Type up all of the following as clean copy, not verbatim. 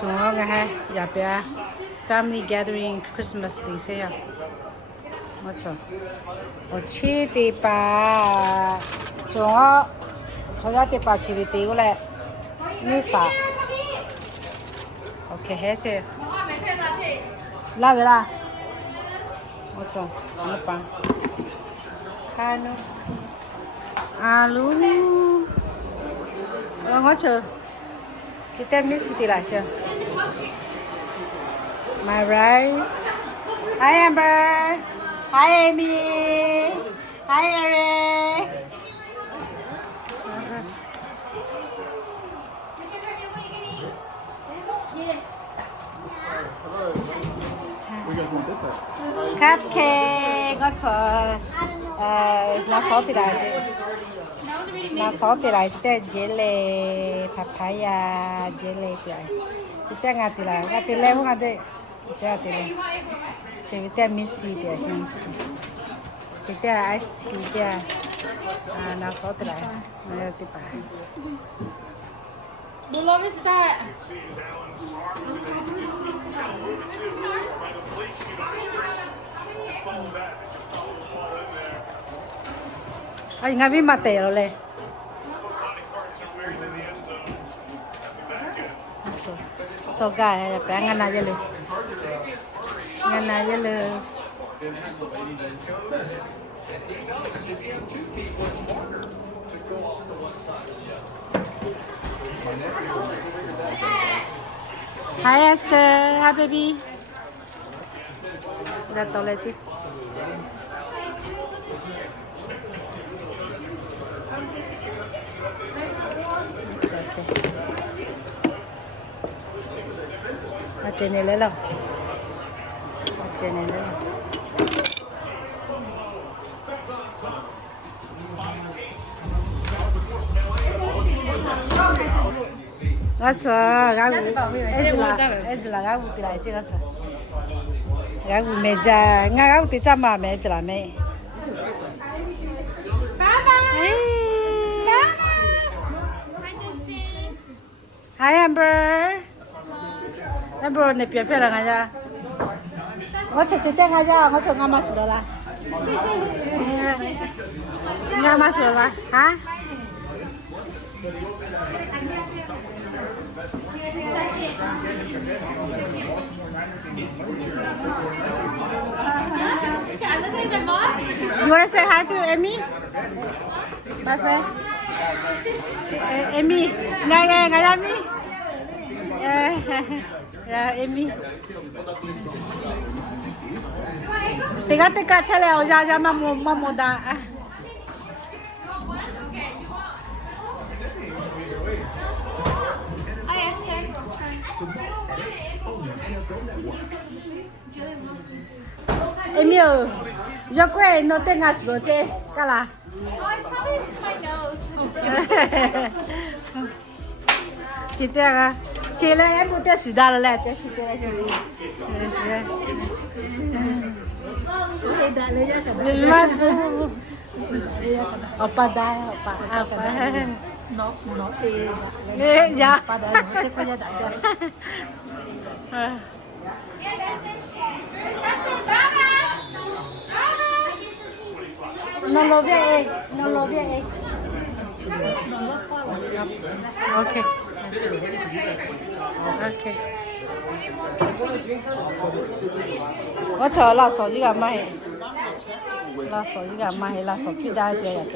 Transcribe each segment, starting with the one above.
chúng nó nghe hay giờ bé family gathering Christmas đi xem à mất rồi ở chi thì bà chúng nó chúng ta thì bà chỉ bị tiêu lại nuôi sao ok hết chưa la về la mất rồi nó bằng Anu Alu ngó chờ chị tên Miss thì lại xem my rice hi Amber hi Amy hi Eric cupcake ngó chờ lá sốt thì lại chứ lá sốt thì lại chỉ jelly papaya jelly thì lại chỉ ngắt thì lại không ngắt đấy chỉ ngắt thì lại chỉ biết mixi thì chẳng mixi chỉ ice tea thì lá sốt thì lại này thì phải bố lo biết gì ai ngay biết mặt tẻ rồi lê so gà bé ngăn nào vậy lê ngăn nào vậy lê hi Esther hi baby ra tao lên chứ trên này lấy lòng trên này lấy lòng gà gà thì lại chứ gà mẹ già gà thì chăm mà mẹ già mẹ hi Amber Amber này phía là ngay ra ngó chơi chơi ngay ra ngó chơi ngắm masuk lah ngắm masuk lah hả You wanna say hi to Amy? My friend? Amy, ngay Amy? Yeah, Amy. Teka, chale, ja mamoda. Hi, Esther. Amy, yo que no tengas broche, cala. Oh, it's probably my nose. Chị ta chị là em muốn tới đà là chị ta là chị opa dah opa apa no ya pada no te punya dah no lo ve okay okay我chờ là số gì cả mày là số gì cả mày là số kia đây vậy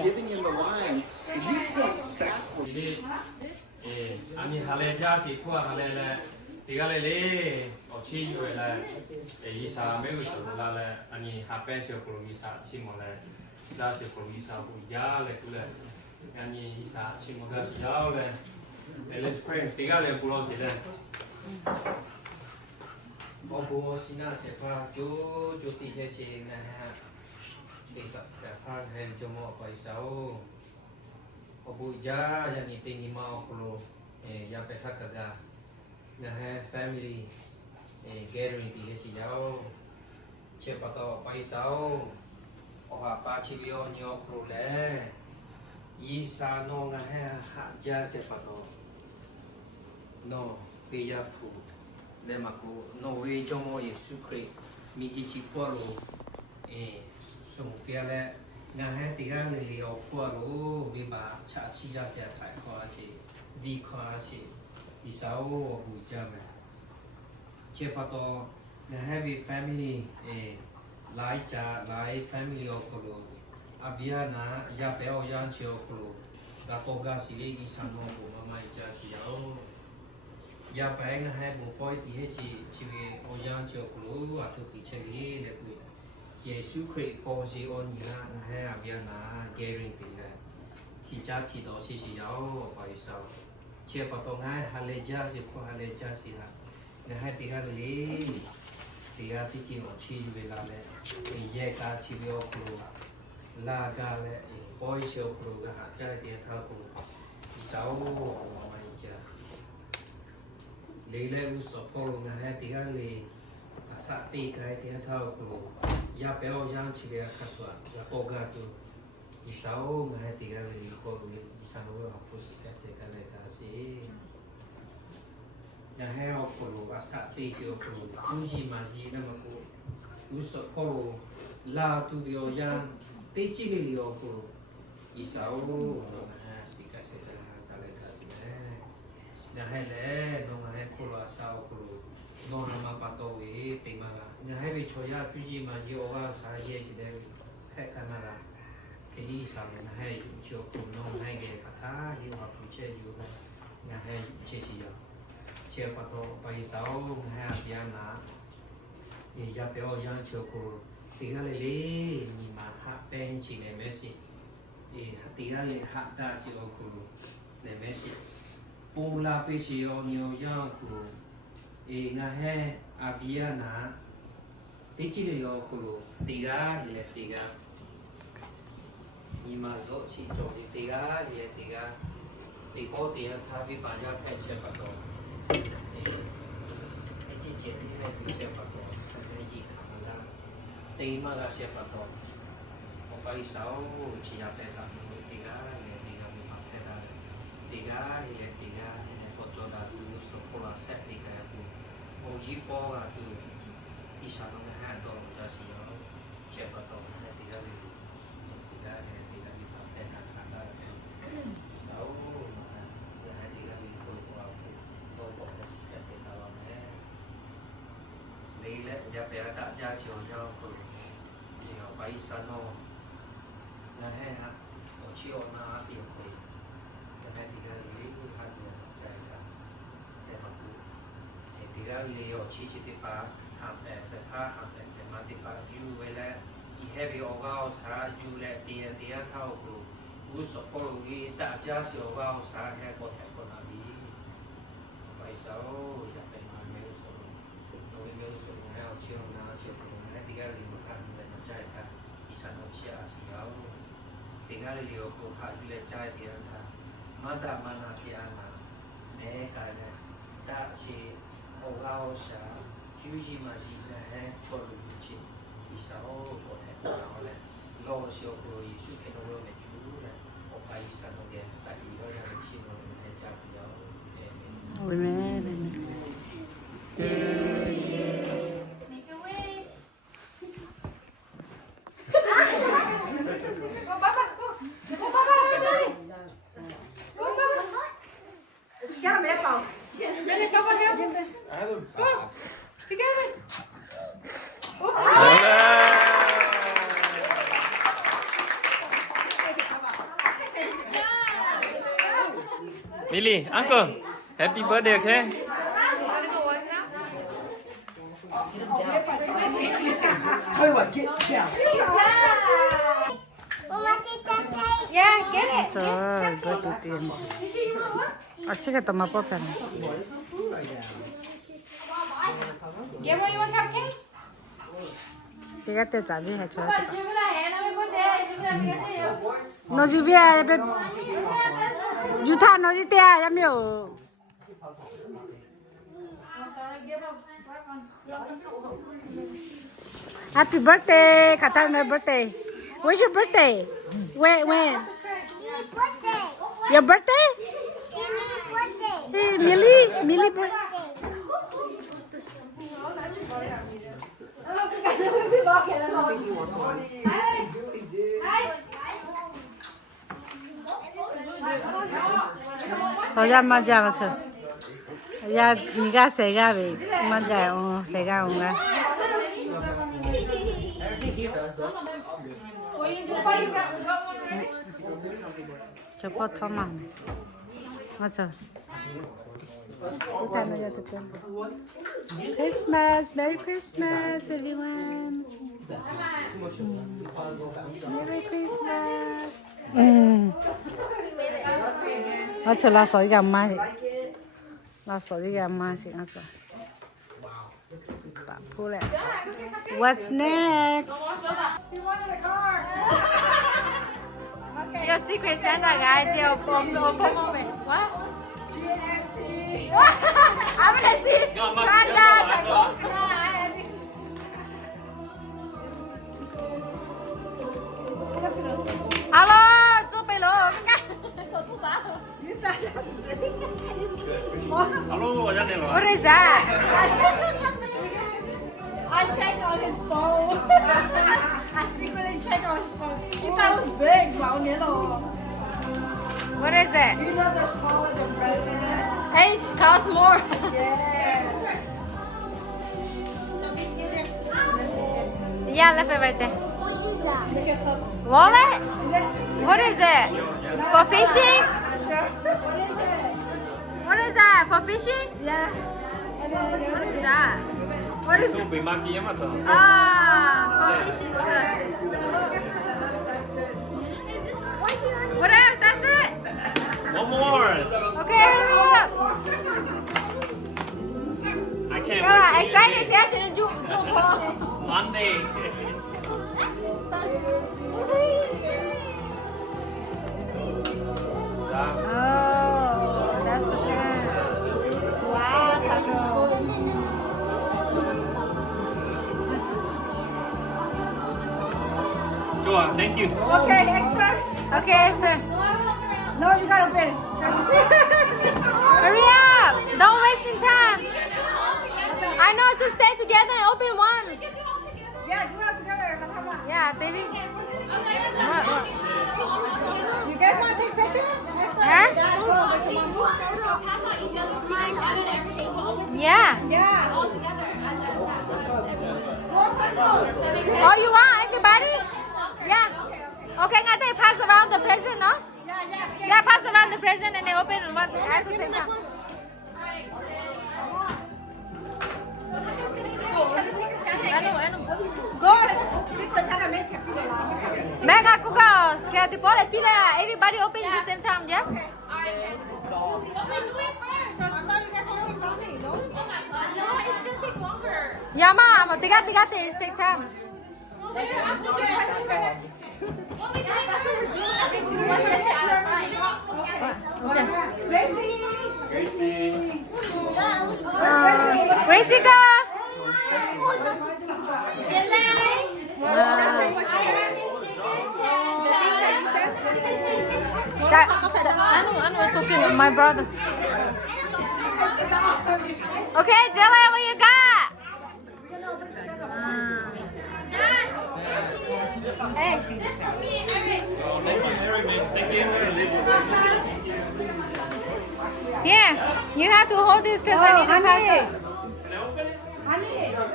아니 할래자 디쿠아 할래래 디갈래래 어치 요래 이사 매우서 라래 아니 하펜쇼 프로미사 시모래 다시 프로미사 후야래 그래 아니 이사 시모가 야래 엘스프링 디갈래 불러지래 어부 시나 제파 조조티 제시나 디사 스카파 헬조모 파이사오 어부 자 야니 땡이 마오클로 ya pesa kada na hai family gathering ti he si yao che pato pai sao o ha pa chi bio nyo kro le yi sa no nga ha ja se pato no peja fu le ma ko no we jomo ye sukre mi ki chi kwa lo so pia le nga he ti ga le yo kwa lo vi ba cha chi ja sia thai kwa chi vi kwa chi i sao hu ja me che pa to nga he vi family lai cha lai family o ko lo avia na ya pe o yan chi o ko lo da to ga si le i san no ko ma mai cha si yao ya pe nga he bo poi ti he chi we o yan chi o ko lo a to ti che le le ku Jesus Christ ပေါ်စီ on ညာဟဲအပြန်နာဂေရင်တီလေတီချာတီတော့ရှိရှိရောက်ပါရီဆောချေပတော့ငါဟာလေဂျာစီခေါ်ဟာလေဂျာစီဟာငါဟဲတီကလေတီကတီချီမချီဝေလာလေရေကာချီပြောကလို့လာကလေပေါ်ရှိကလို့ကဟာကြိုက်တဲ့ထားကိုဒီဆောပါရီချာလေလေဥစပေါ်ငါဟဲတီကလေအစတေးခိုင်တဲ့ထားကိုရပဲအောင်ရချီရခတ်သွားရပေါ်ကတူဒီဆောင်ငါတီကလေးကိုဒီဆောင်ရောအဖို့စီကစကလည်းကာစီရဟဲအောင်ကိုအစတေးချီကိုသူကြီးမကြီးလည်းမကိုဥစပေါ်လာတူရောရတေးချီလေးရောကိုဒီဆောင်စီကစကလည်းစားလည်းကာစီရဟဲလေတော့ငါကိုလာဆောင်ကိုနော်နာမပတ်တော့ဝေးတိမ်မကညဟဲ့ပဲချော်ရသူကြီးမှရေဩကစားရဲရှိတယ်ဖက်ခနာလာခီးဆောင်နေဟဲ့ချိုးကုံနော်ဟဲ့ကကထာဒီဟာပူချဲယူကညဟဲ့ချေစီရချေပတ်တော့ပိုင်ဆောင်ဟဲ့ပြန်နာရေရပြောရန်ချိုကိုဒီကလေးလေးညီမဟာပန်းချီနေမယ်စီဒီကလေးဟာတာစီကိုကိုနေမယ်စီပူလာပေးစီရောမျိုးရကိုငါဟဲအဗီယာနာတိချီလေရောခုလိုတီကားလေတီကားညီမဇောချီကြော်တီကားလေတီကားဒီပေါ်တီထားပြီးပါရဖက်ချက်ပါတော့အကြည့်ချင်တဲ့ပြချက်ပါတော့အဲဒီခါလာတိမ်မကချက်ပါတော့ဘာလို့ဆောင်းချီရတဲ့ကတီကားလေတီကားမှာဖက်တာတီကားလေတီကားပေါ်ကြောတာသူဆိုပေါ်လာဆက်တီကားသူโอ้ยี่ฟอกอะคืออีสานเราเนี่ยตัวจะสีเราเจ็บตัวเนี่ยตีได้เลยตีได้ตีได้ที่ทำแต่งานได้เสามาเนี่ยตีได้คนเราตัวปกติจะเสียตลอดเนี่ยเลยแหละจะไปอาดับจ้าเสียวเจ้าคนเสียวไปสานอเนี่ยฮะโอ้ชิโอนาเสียวคนเนี่ยตีได้เลยหัดเนี่ยใจกันแต่มาดูဒီကလေးရောချီချီတိပါဟမ်တဲ့စဖာဟမ်တဲ့စမတိပါယူဝဲလဲဒီဟဲဗီအောကောစာယူလဲတရားထောက်ကိုဥစပေါ်ကြီးတာကြစီအောကောစာဟဲပေါ်တဲ့ပေါ်လာပြီပိုင်ဆောရတဲ့မှာမဲဆိုတော့မဲဆိုဟဲအချီရောနာစီကိုလည်းဒီကလေးမှာခံတယ်မကြိုက်တာဒီစံတော့ချာစီရောဒီကလေးကိုဟာယူလဲကြိုက်တယ်ထားမတမနာစီအာနာမဲကလည်းတာချီโอ้เราชาจูจีมาจีนะฮะตัวลูกชิ้นอีสาวตัวแทนเราเลยเราเชียวคุยสุดเป็นเราไม่จูเลยโอ้ไปสันโอเคใส่เราอยากชิมเราให้จับเราโอ้ยแม่เลย Make a wish. Go, Papa, go. Go, Papa, everybody. Go, Papa. Chắc là bé phòng Ready, Papa, here. Go. Together. Millie, uncle, happy birthday, okay? Wanna go watch now? Yeah, get it. trời có tụi tiền chắc là tao mà bóp phần Give her you want cupcake? thì cái tiêu trả đi hay chơi Papa, give her a hand. I'm going to get it. nó chỉ về bên chú than nó chỉ tea em hiểu Oh, sorry, give her one. Happy birthday Katana birthday when's your birthday when your birthday Hey, Millie boy. Cho ra mà chàng chứ. Ya, ni ga se ga be. Mà chàng se ga ông ga. Cho pot thoma. Mà chờ. Christmas, Merry Christmas, everyone. Merry Christmas. Nó chờ là sỏi gầm mai, là sỏi gầm mai chị nó chờ. What's next? Your secret Santa guy, what? I'm gonna see Santa. Alo, chụp bài lô. What is that? I checked on his phone. I secretly checked on his phone. He thought it was big, wow, What is it? you know the smaller the present. Hey, it costs more. Yeah. Yeah, left it right there. Wallet? What is it? For fishing? What is that? For fishing? Yeah. What is that? What is it? What Ah, for fishing stuff. What else? That's it? One more. Okay, hurry up. I can't Yeah, wait. excited. Dad didn't do Monday. Oh, that's the thing. Wow. Go on, thank you. Okay, extra. Okay, Esther. No, you gotta pay. Hurry up. Don't waste time. I know to stay together and open one. Yeah, do it together. Yeah, baby. What? You guys want to take pictures? Huh? Yeah. Yeah. Oh, you want everybody? Yeah. Okay, I think pass around the present, no? Yeah, pass around the present and then open one at the same time. Mega Kugos, que tipo de pila, everybody open at the same time, yeah? Yeah, mom, tiga, it's take time. Okay. Gracie, go! It's okay, my brother. Okay, Jelly, what you got? Hey. Yeah, you have to hold this because I need to pass it.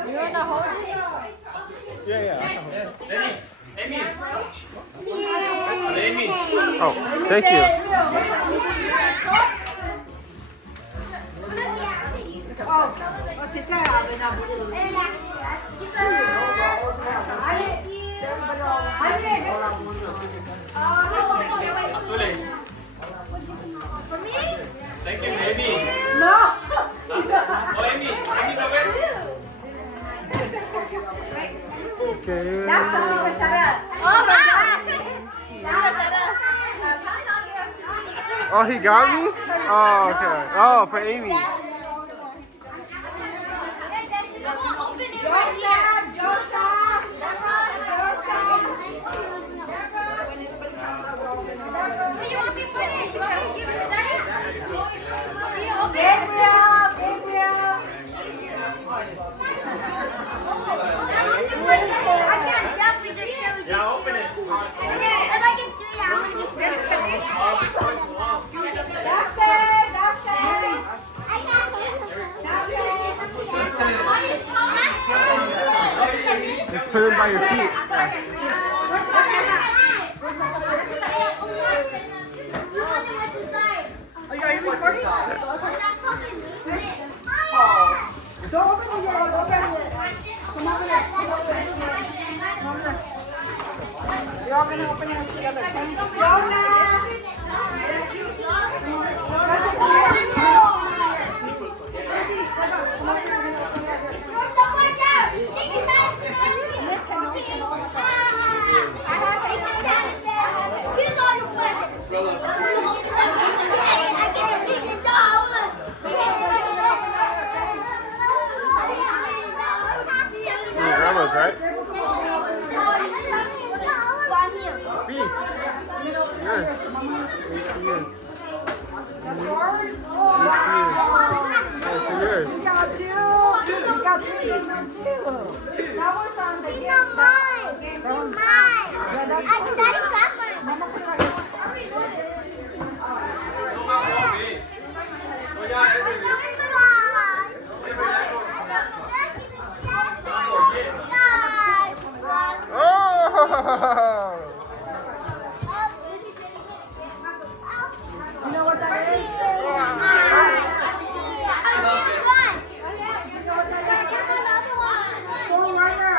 You want to hold this? Amy. Amy. Oh, thank you. Thank you, Amy. No. Oh, Amy. Amy, no way. Okay. That's the secret Santa. Oh, wow. Oh, he got me? Oh, okay. Oh, for Amy. You open Put it by your feet. Are you recording? Don't open it yet. Come over here. You're all going to open yours together. Your grandma's, right? B. Yours. 8 years. That's yours? That's yours. You got two. You got three. You got two. That was on the It's not mine. It's mine. I'm studying backwards. Mama put it right here. Oh! You know what that is? Full runner.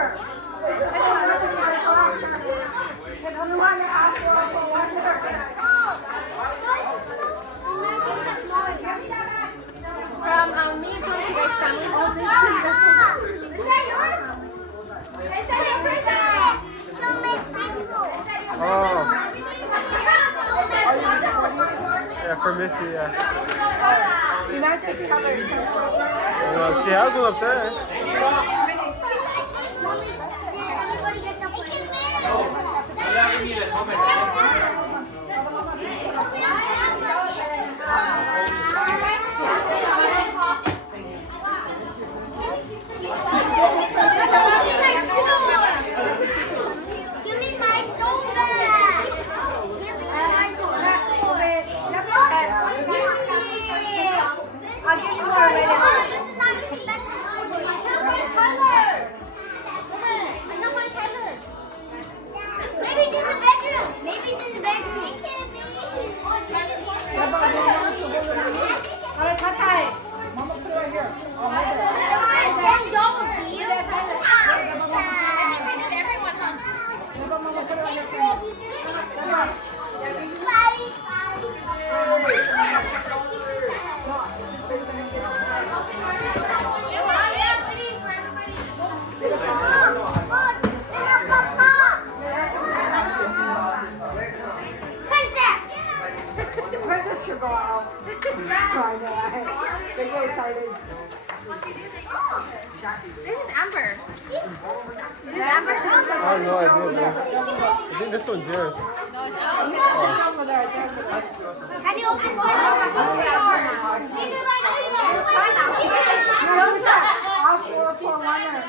Can only one ask for a full runner. From me and Tom, you guys family. Is that yours? Is that your present? From my pencil. Oh. Yeah, for Missy, yeah. Imagine if you have a She has one up there. Give me my soda. I'll give you more later. Maybe it's in the bedroom. Maybe it's in the bedroom. Alright, Tatai. Mama put it right here. I'll hold it. Give Mama put it on your face. Come on. Princess should go out. I know. They get excited. This is Amber. This is Amber. I have no idea, man. I think this one's yours. Can you open one? I'll pour for runner.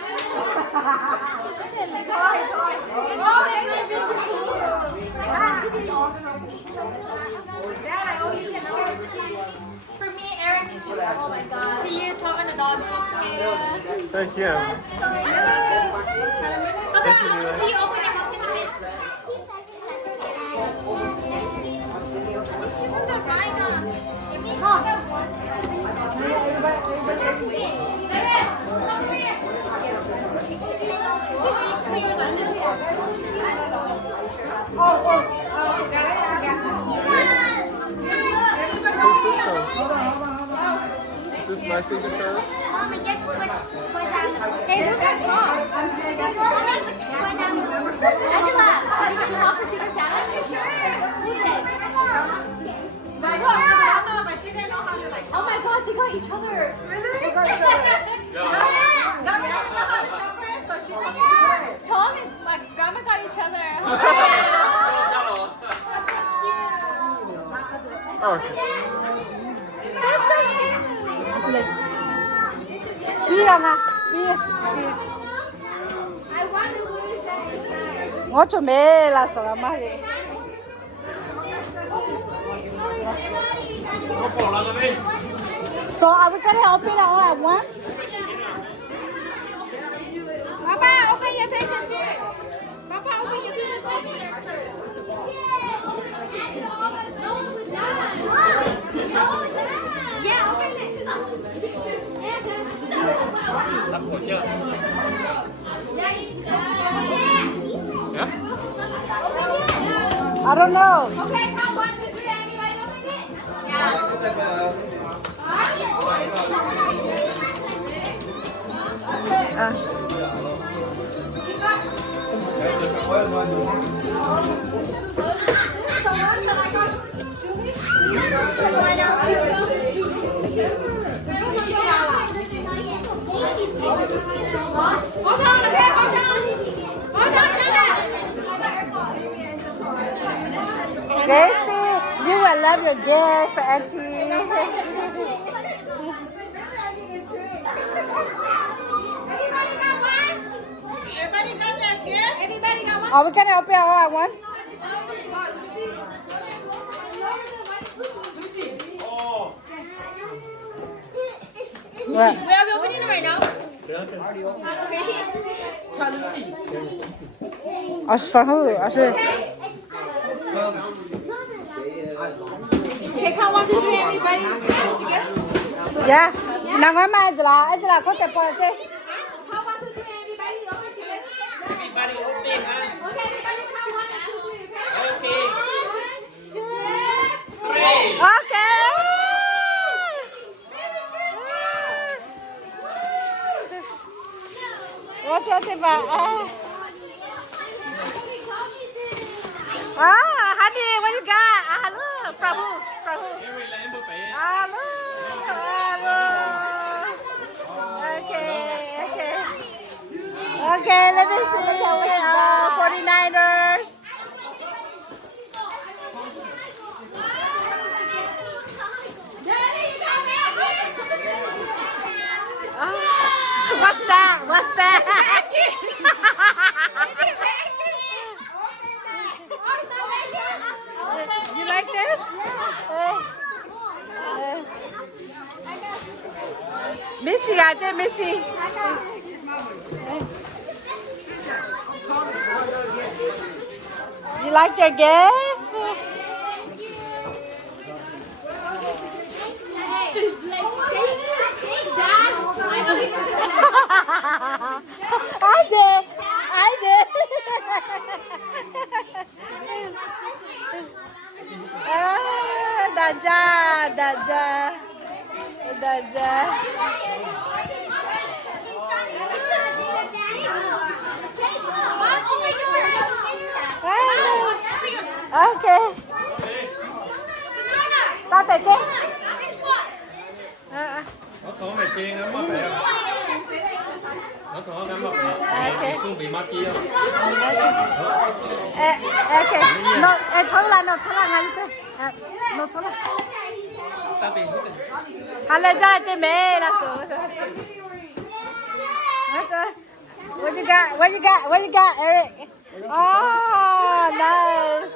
For me, Eric, oh my god. To you, Tom and the dogs. Thank you. Okay, I want to see you open your mouth in a bit. Is this my signature? Mommy, guess which Hey, look at Tom. Mommy, which Angela, did you talk to Secret Santa? Sure. Oh my god, they got each other. Tom and my grandma got each other. Oh, okay. That's so cute. Bianca, I wonder who is that. 我準備啦，傻阿媽嘅。So are we gonna open it all at once? Papa, open pay attention. Papa, open your business over there. No one was done. Yeah, open it. Lắp cổ chưa? Hả? I don't know. Okay, count 1, 2, 3. Everybody open it. Yeah. Hold on, okay, hold on. Hold on, Jonah. Gracie, you will love your gift, Auntie. Everybody got one? Everybody got their gift? Everybody got one? Are we gonna open all at once? What? Where are we opening it right now? For who? Okay, count 1, 2, 3. Everybody together. Yeah. Now I'm Angela, có thể bỏ chứ. Count 1, 2, 3. Everybody open together. Everybody open, huh? Okay, everybody count 1, 2, 3. Okay. 1, 2, 3. Okay. What's your tip? Honey, what you got? Hello, Prabhu. Hello. Okay, let me see. 49ers. What's that? You like this? Missy, Missy. You like your gift? I did. Daja. Okay. Tao phải chứ. Nó thỏ mày chê ngắm mắt mẹ. Nó thỏ ngắm mắt mẹ. Mẹ xuống bị mắt kia. Okay. No, thôi là ngay thế. No, thôi là. Ta bị hút. Hãy cho chị mẹ là số. What you got, Eric? Oh, nice.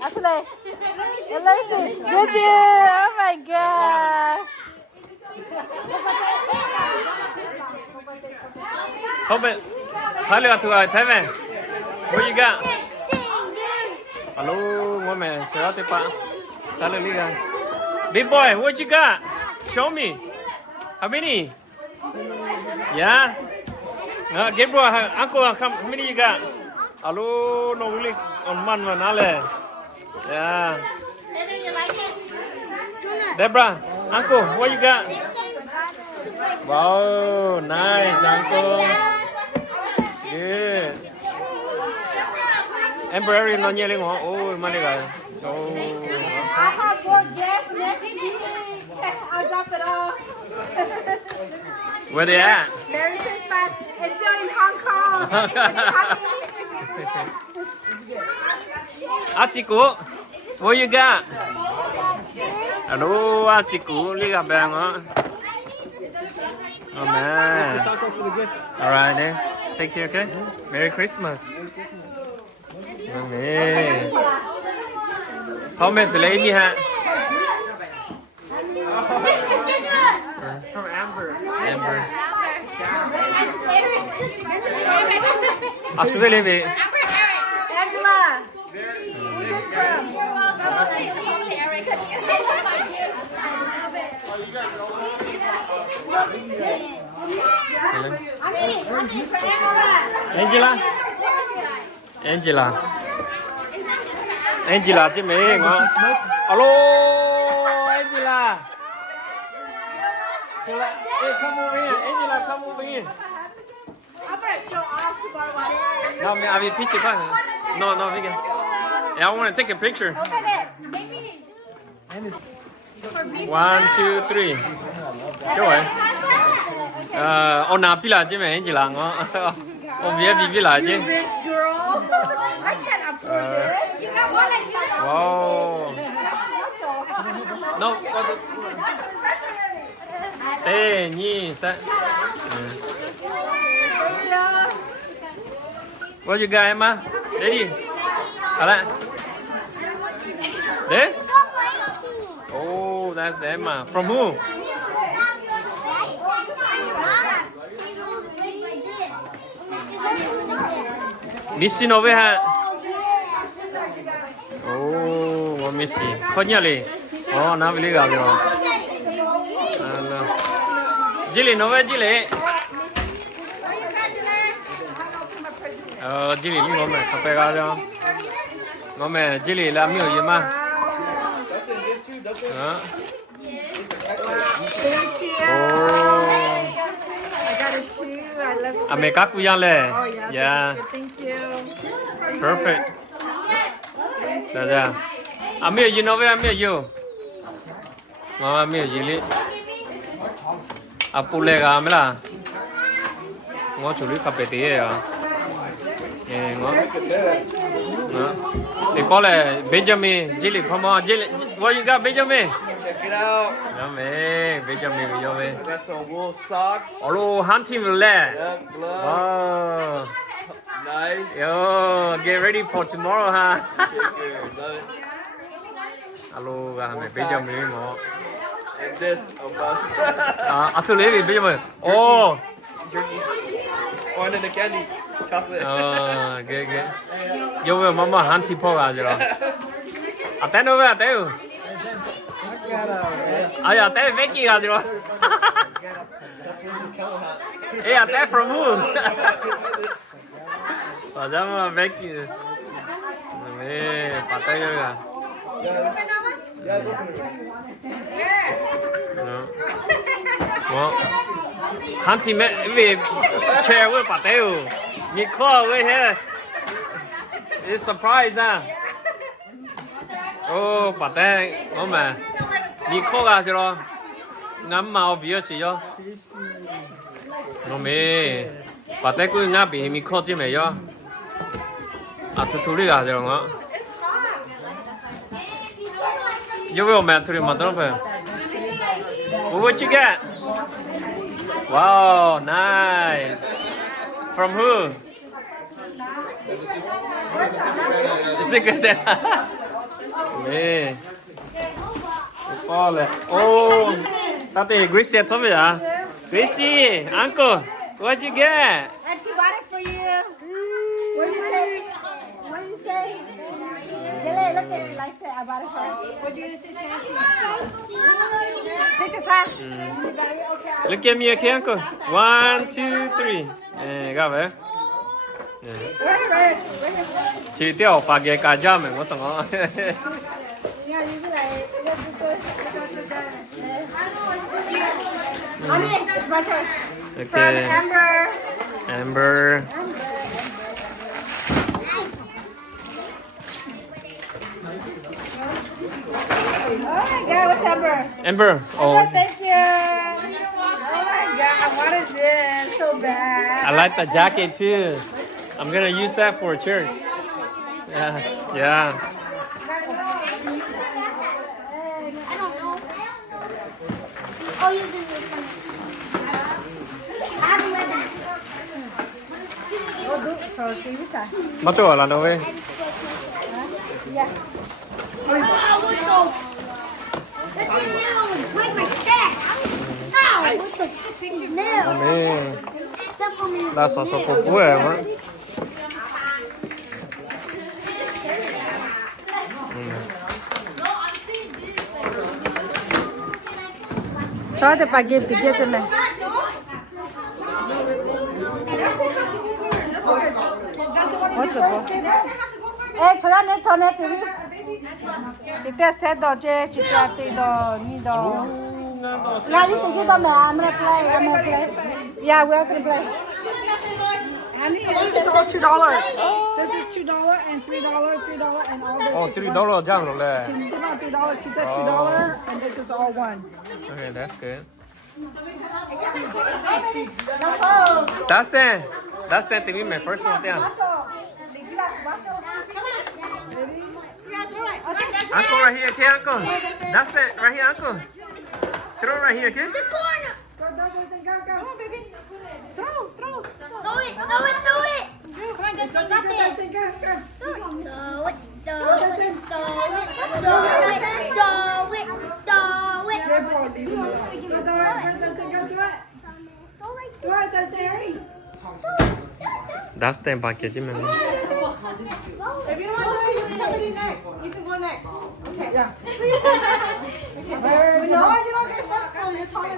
Ashley, Lucy, Juju, oh my gosh. Hope Thailand to Thailand. What you got? Hello, woman. Say that pa. Thailand liga. Big boy, what you got? Show me. How many? Yeah. No, Gabriel, uncle, come. How many you got? Hello, no really on man nale. Yeah. Debra, uncle, what you got? Wow, nice, uncle. Good. Embraer nó nhẹ lên hả? Oh, mà này cái. Oh. I have one guest next week. I'll drop it off. Where they at? Merry Christmas. It's still in Hong Kong. Achiku, what you got? Hello, Achiku, look at them, huh? Oh man. Alright then. Thank you, okay? Merry Christmas. Oh man. How much lady ha? From Amber. À, suy lên về. Angela. Who's this from? Angela. Angela. Angela chứ mẹ ngon. Alo, Angela. Angela, hey, come over here. Angela, come over here. I'm gonna show off tomorrow. No, I mean, picture fine. No, we can. Yeah, I want to take a picture. Open it. 1, 2, 3. Rồi. Ona pila chứ mẹ Angela ngon. Vía pila chứ. Rich girl. I can't afford this. You got one like you. Wow. No, what the... Ê, nhi, sao? What you got, Emma? Ready? Alright. This? Oh, that's Emma. From who? Missy over here. Oh, what Missy? Có nhà lì. Oh, nó bị gặp rồi. Jilly, nó về Jilly. Jilly, đi ngồi mẹ, cà phê ra cho. Ngồi mẹ, Jilly làm nhiều gì mà. Đó. Oh. À mẹ cắt với lệ. Yeah. Thank you. Perfect. Đó ra. À mẹ gì nó về à mẹ gì? Mama mẹ gì đi. À phụ lệ à mẹ là. Ngó chủ lý cà phê tí à. Ngó. Đó. Thì có là Benjamin, Jilly, come on, Jilly. What you got, Benjamin? Check it out. Benjamin, bây giờ về. I got some wool socks. Alo, hunting lệ. Yep, gloves. Wow. Nice. Yo, get ready for tomorrow, ha. Good. Love it. Alo, gà mẹ Benjamin ngó. And this, a must. À, tôi lấy vì Benjamin. Oh. One in the candy. Chocolate. Good. Yo, về mama hunting po à rồi. À, té nó về, té. À, dạ, té Becky à rồi. Ê, à, té from who? À, dạ mà Becky. Mẹ, bà té rồi à. Guys, open it. Đó. Hunting mẹ về chair với bà té. Nhìn khó với he. It's surprise à. Oh, bà té, ngon mà. Nhìn khó à rồi. Ngắm màu phía chỉ cho. Ngon mẹ. Bà té cứ ngáp bị nhìn khó chứ mẹ cho. À, thu đi à rồi ngon. You will man to the what you get? Wow, nice. From who? It's a good set. Man. Oh, Tati, Gracie, tell me that. Gracie, uncle, what you get? Auntie bought it for you. What did you say? What did you say? Jilly, look at you like that. I bought it for her. What did you say to Auntie? Picture time. Okay. Look at me, okay, uncle. 1, 2, 3. Got it. Right. Chỉ tiêu bà ghé cả gia mình có tầng Yeah, you be like, what's the first? It's my turn. From Okay. Amber. Amber. Oh my God, what's Amber? Amber. Oh, Oh, thank you. Oh my God, what is this? So bad. I like the jacket too. I'm gonna use that for church. Yeah. I don't know. Oh, you did this one. I haven't read that. Oh, good. So, see this side. Bắt đầu là đâu vậy? Yeah. Oh, what the? What did you do? Break my chest. Ow! What the freaking nail? Man. là sò sò bùa bùa mà cho thì bà game thì kia cho này ôi trời ơi ê cho này thì chị ta sẽ đồ chơi chị ta thì đồ như đồ là đi thì đồ mà I'm gonna play yeah we're gonna play This is all $2. This is $2 and $3, $3 and all this. oh $3 chẳng rồi lẽ $2, she said $2 and this is all one. okay that's good that's it to be my first one there uncle right here okay uncle that's it right here uncle throw right here okay that's the package man If you want to do somebody next, you can go next. Okay. Yeah. No, you don't get steps from your phone.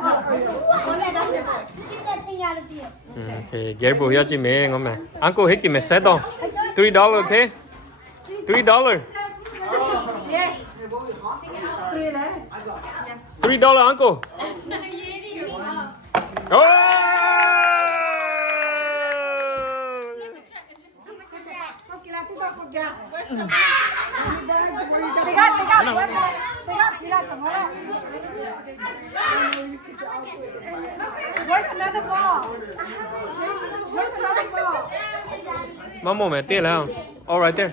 Get that thing out of here. okay careful here chị mẹ ngon mà uncle hit me set on $3 okay $3 $3 uncle oh Where's another ball? Where's another ball? mama mẹ tiếc là không all right there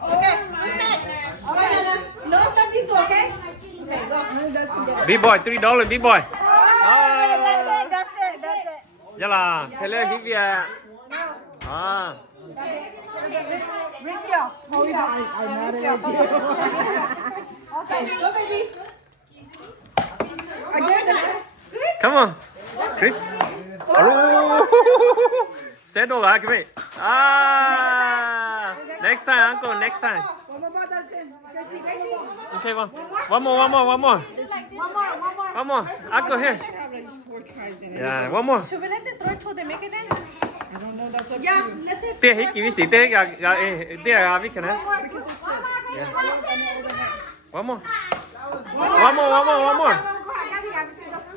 Okay, who's next? Okay, no stop these two, okay? Okay, go. B-boy $3 B-boy That's it. dạ là sẽ lên cái việc à Ricio. Okay, go baby. come on Chris oh settle lại cái vị next time uncle next time One more, Dustin. Gracie. okay one more uncle here yeah one more Should we let them throw it till they make it in? I don't know. That's up to you. Yeah, let them. tiếc hít cái gì tiếc tiếc à biết cái này one more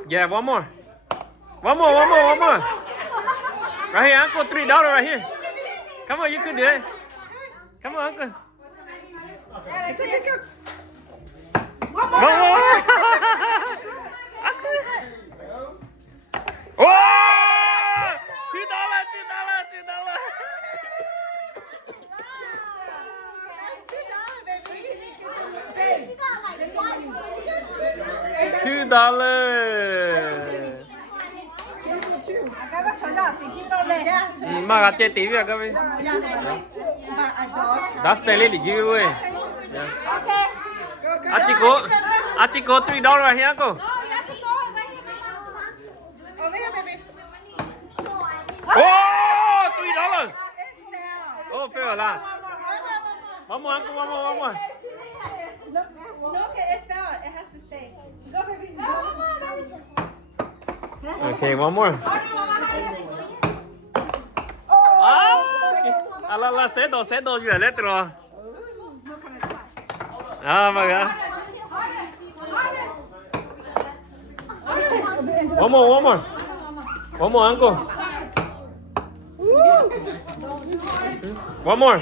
yeah one more right here uncle $3 right here come on you can do it come on uncle one more oh $2 $2 mà gặp chơi tí việc các bạn that's the lady giveaway chị có $3 right here cô oh $3 oh fair là one more No, okay, it fell. It has to stay. Go, baby. okay one more la set đồ như là lết rồi mà kìa one more uncle one more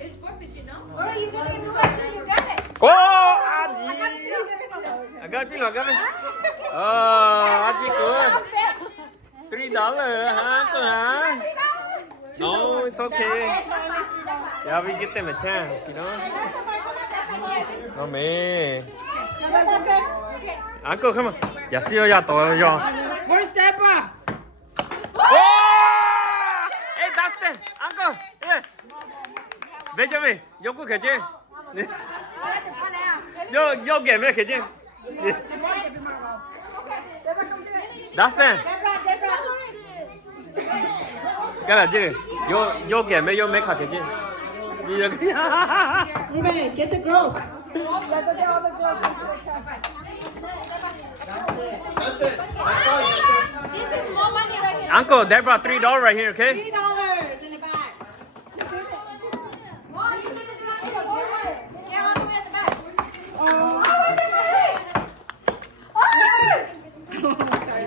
It's forfeit, you know? Or you can even go after you got it. oh aji agak pilo agak aji good $3 hả cô hả no it's okay yeah we get them a chance you know no me uncle come on yeah see ya to yo Where's Deborah? oh hey that's it uncle yeah về cho mình, vô cô kể chứ. Yo get me kitchen. That's it. Cái là chứ. Yo get me yo make hot kitchen. Ruben, get the girls. Let's get all the girls. That's it. This is more money right here. Uncle, they brought $3 right here, okay? $3 in the back. Mom, you need to do it in the forward. Yeah, all the way at the back. Oh, Sorry.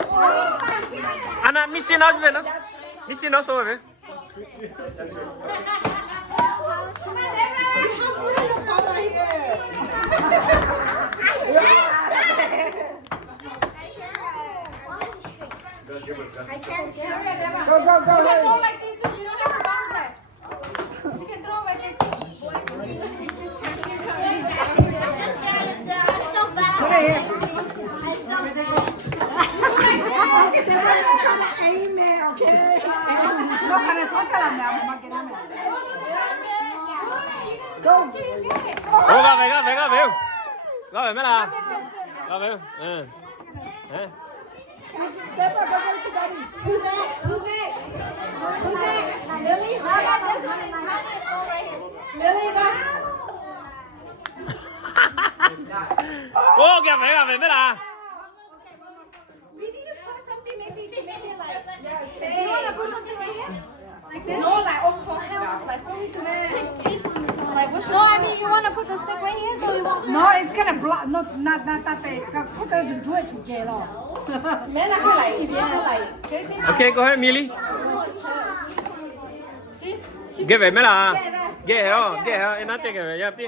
Oh my God. Anna, Missy not về nó. Missy not so về. Go, go, go. You can throw like this too. You don't have to bounce that. You can throw right there too. I'm so bad. Put it here. I'm so bad. Okay, they're trying to aim it, okay? No, can I touch it now? I'm not getting it. Go. Ô, ra về. Ra về mới là. Ra về. Ừ. Đấy. Deborah, go get it to Daddy. Who's next? Who's next? Who's next? Lily? I got this one. It's money right here. Lily, go. Ô, ra về mới là. We need to put something maybe to make it like You want to stay. put something right here? Like this? No, like for help, like only to like what? No, I mean you want to put the stick right here so you won't. No, it's gonna block. No, not that thing. Put it to do it together. Men are like, Okay, go ahead, Millie. See? Ghé về mới là. Ghé hả? Em nói chơi ghé về nha, tí.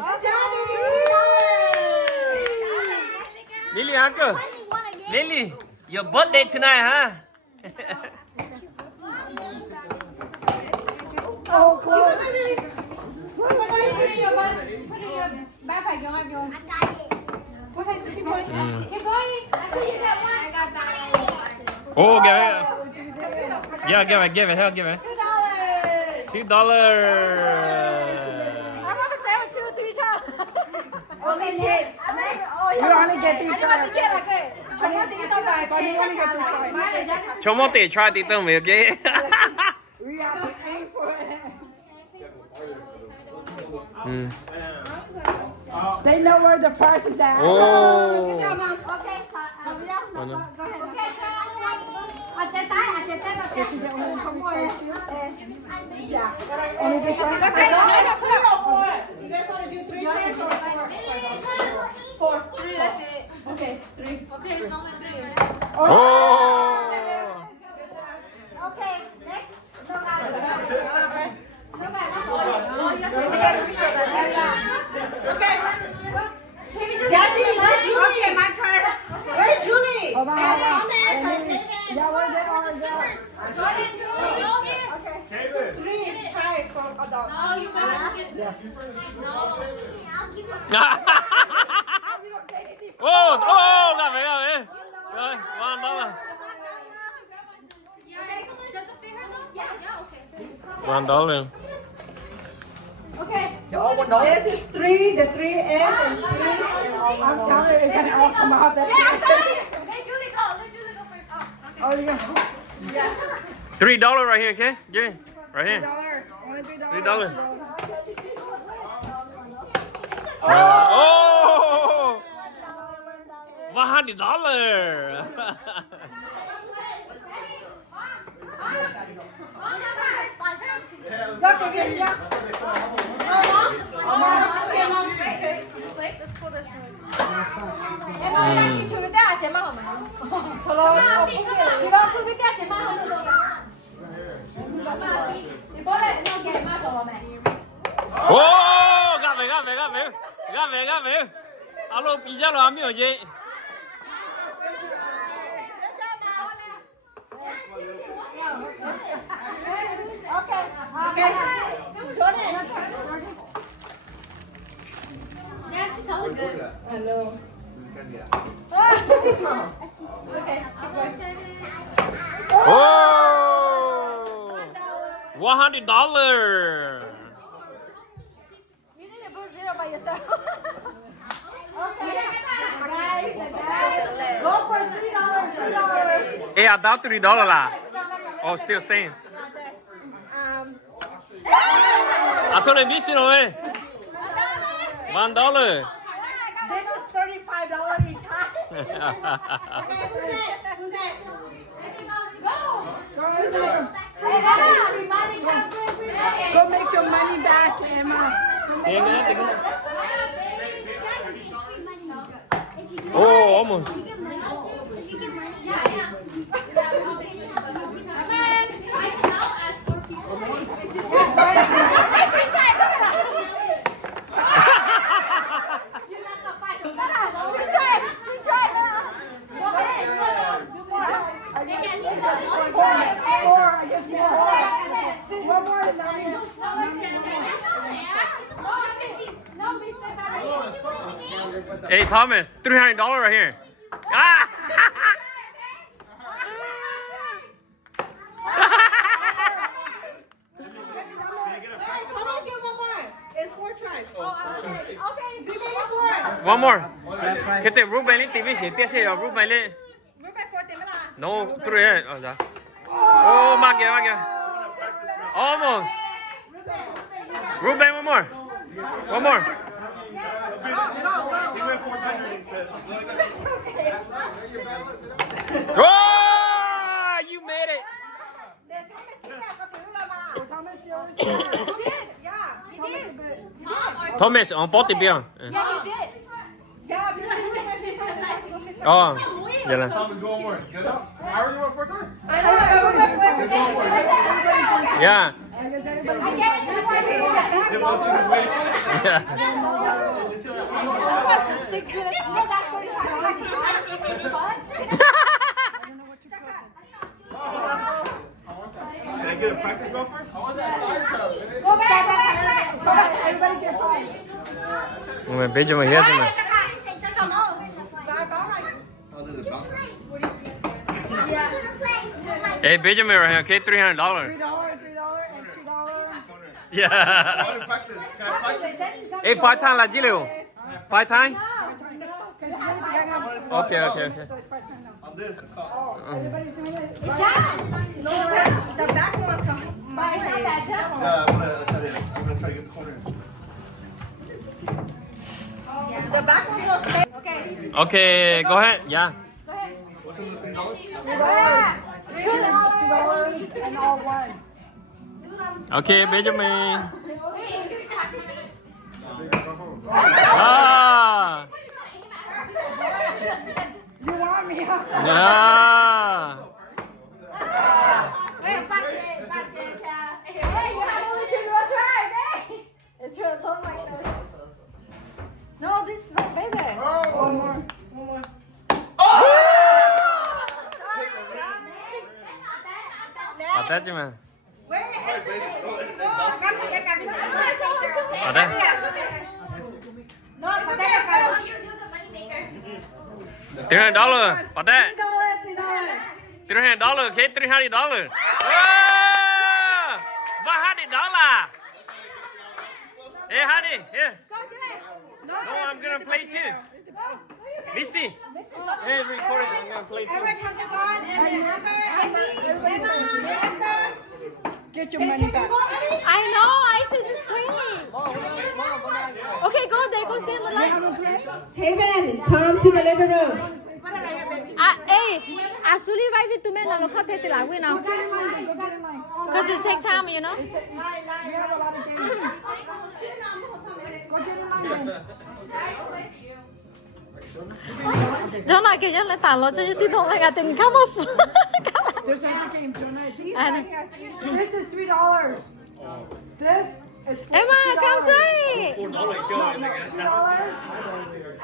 Millie, uncle. Lily, your birthday tonight, huh? Oh, cool. Put it in your backpack. You have your. Go ahead, keep going. Keep going. Until you get one. I got back. Ô, ghé về. Yeah, ghé về. $2. $2. I'm gonna say it 2 or 3 times. Okay, next. Oh, You only get 2 I tries. have to get like it. Chúng nó tính tao bài, còn you only get 2 tries. Cho một tỷ try tí tương về, okay? We have to aim for it. They know where the purse is at. Oh. Good job, Mom. Okay, so, go ahead. Okay, Chị tay, okay. Yeah. Only 3 tries. Okay, no, You guys want to do 3 tries or 4? 3, that's it. Okay, 3. Okay, it's only 3. Oh. Okay, next. No, okay. Maybe just Okay, my turn. Where's Julie? Hold on. Yeah, Yeah, where they are, there. Okay. 3 tries for adults. No, you might get Oh, ra về. Rồi, $1. Does it fit her though? Yeah, okay. $1. Okay. This is 3, the 3 ends and 3. I'm telling you, it's gonna all come out. Yeah, I got it. Let Julie go. Let Julie go first. Oh, okay. Oh, you're gonna. Yeah. $3 right here, okay? Yeah, right here. Only $3. $3. Oh! $100. Something in here. Oh, gà về. Alo, pizza lo amigo chứ. Okay. Yeah, she's hella good. I know. Oh! $100. You need to put 0 by yourself. Hey, I thought $3 lah. Oh, still same. I told him this, you know, $1. This is $35 each time. Who's that? Go make your money back, Emma. Oh, almost. Hey, Thomas, $300 right here. Ah! It's 4 tries. One more. Cái tiền rút bay lên TV sẽ tiếc sẽ rút bay lên. No, three. Oh, that. Oh, má kìa. Almost. Rút bay one more. One more. Oh, you made it. Thomas, on porte bien. Oh, vậy là. Yeah. Can I get a practice go first? Go back. Everybody get 5. Bây giờ mà hết rồi mà. Hey, Benjamin right here, okay? $300. $3, and $2. Yeah. Practice. Can I practice? Hey, 5 times là gì liệu? 5 times? Okay. So it's 5 times now. On this. Everybody's doing it. No, The back one's but it's not that Yeah, difficult. I'm gonna try to get the corner. The back one will stay. Okay. Okay, go ahead. Yeah. Go ahead. What's in the $3? $2 and all 1. Okay, Benjamin. Wait, you're practicing? Ah. You want me? Yeah. Wait, hey, you have only 2 more tries, eh? It's true, don't like this. No, this is not better. One more. Ở Tết chứ mà. Ở đây. No, it's there. You do the money maker. $300. Ở đây. $3. $300. Okay, $300. Ah! $100. Hey, honey, here. Go to it. No, I'm gonna play too. Missy. Hey, record it. I'm gonna play too. Eric has it gone, and then Emma, Esther. Get your money back. I know, Ice is just cleaning. Okay, go there, go stand in the line. Haven, come to the living room. Asuli vai vi tu men na lo khate te la wi na. Go get in line. Go get in line. Cuz it takes time, you know. We have a lot of games. Go get in line then. Jonah ke jon le ta lo che ti dong ga tin kamos. There's other games, Jonah. It's easy. I know. This is $3. This is $2. Emma, come try it. $2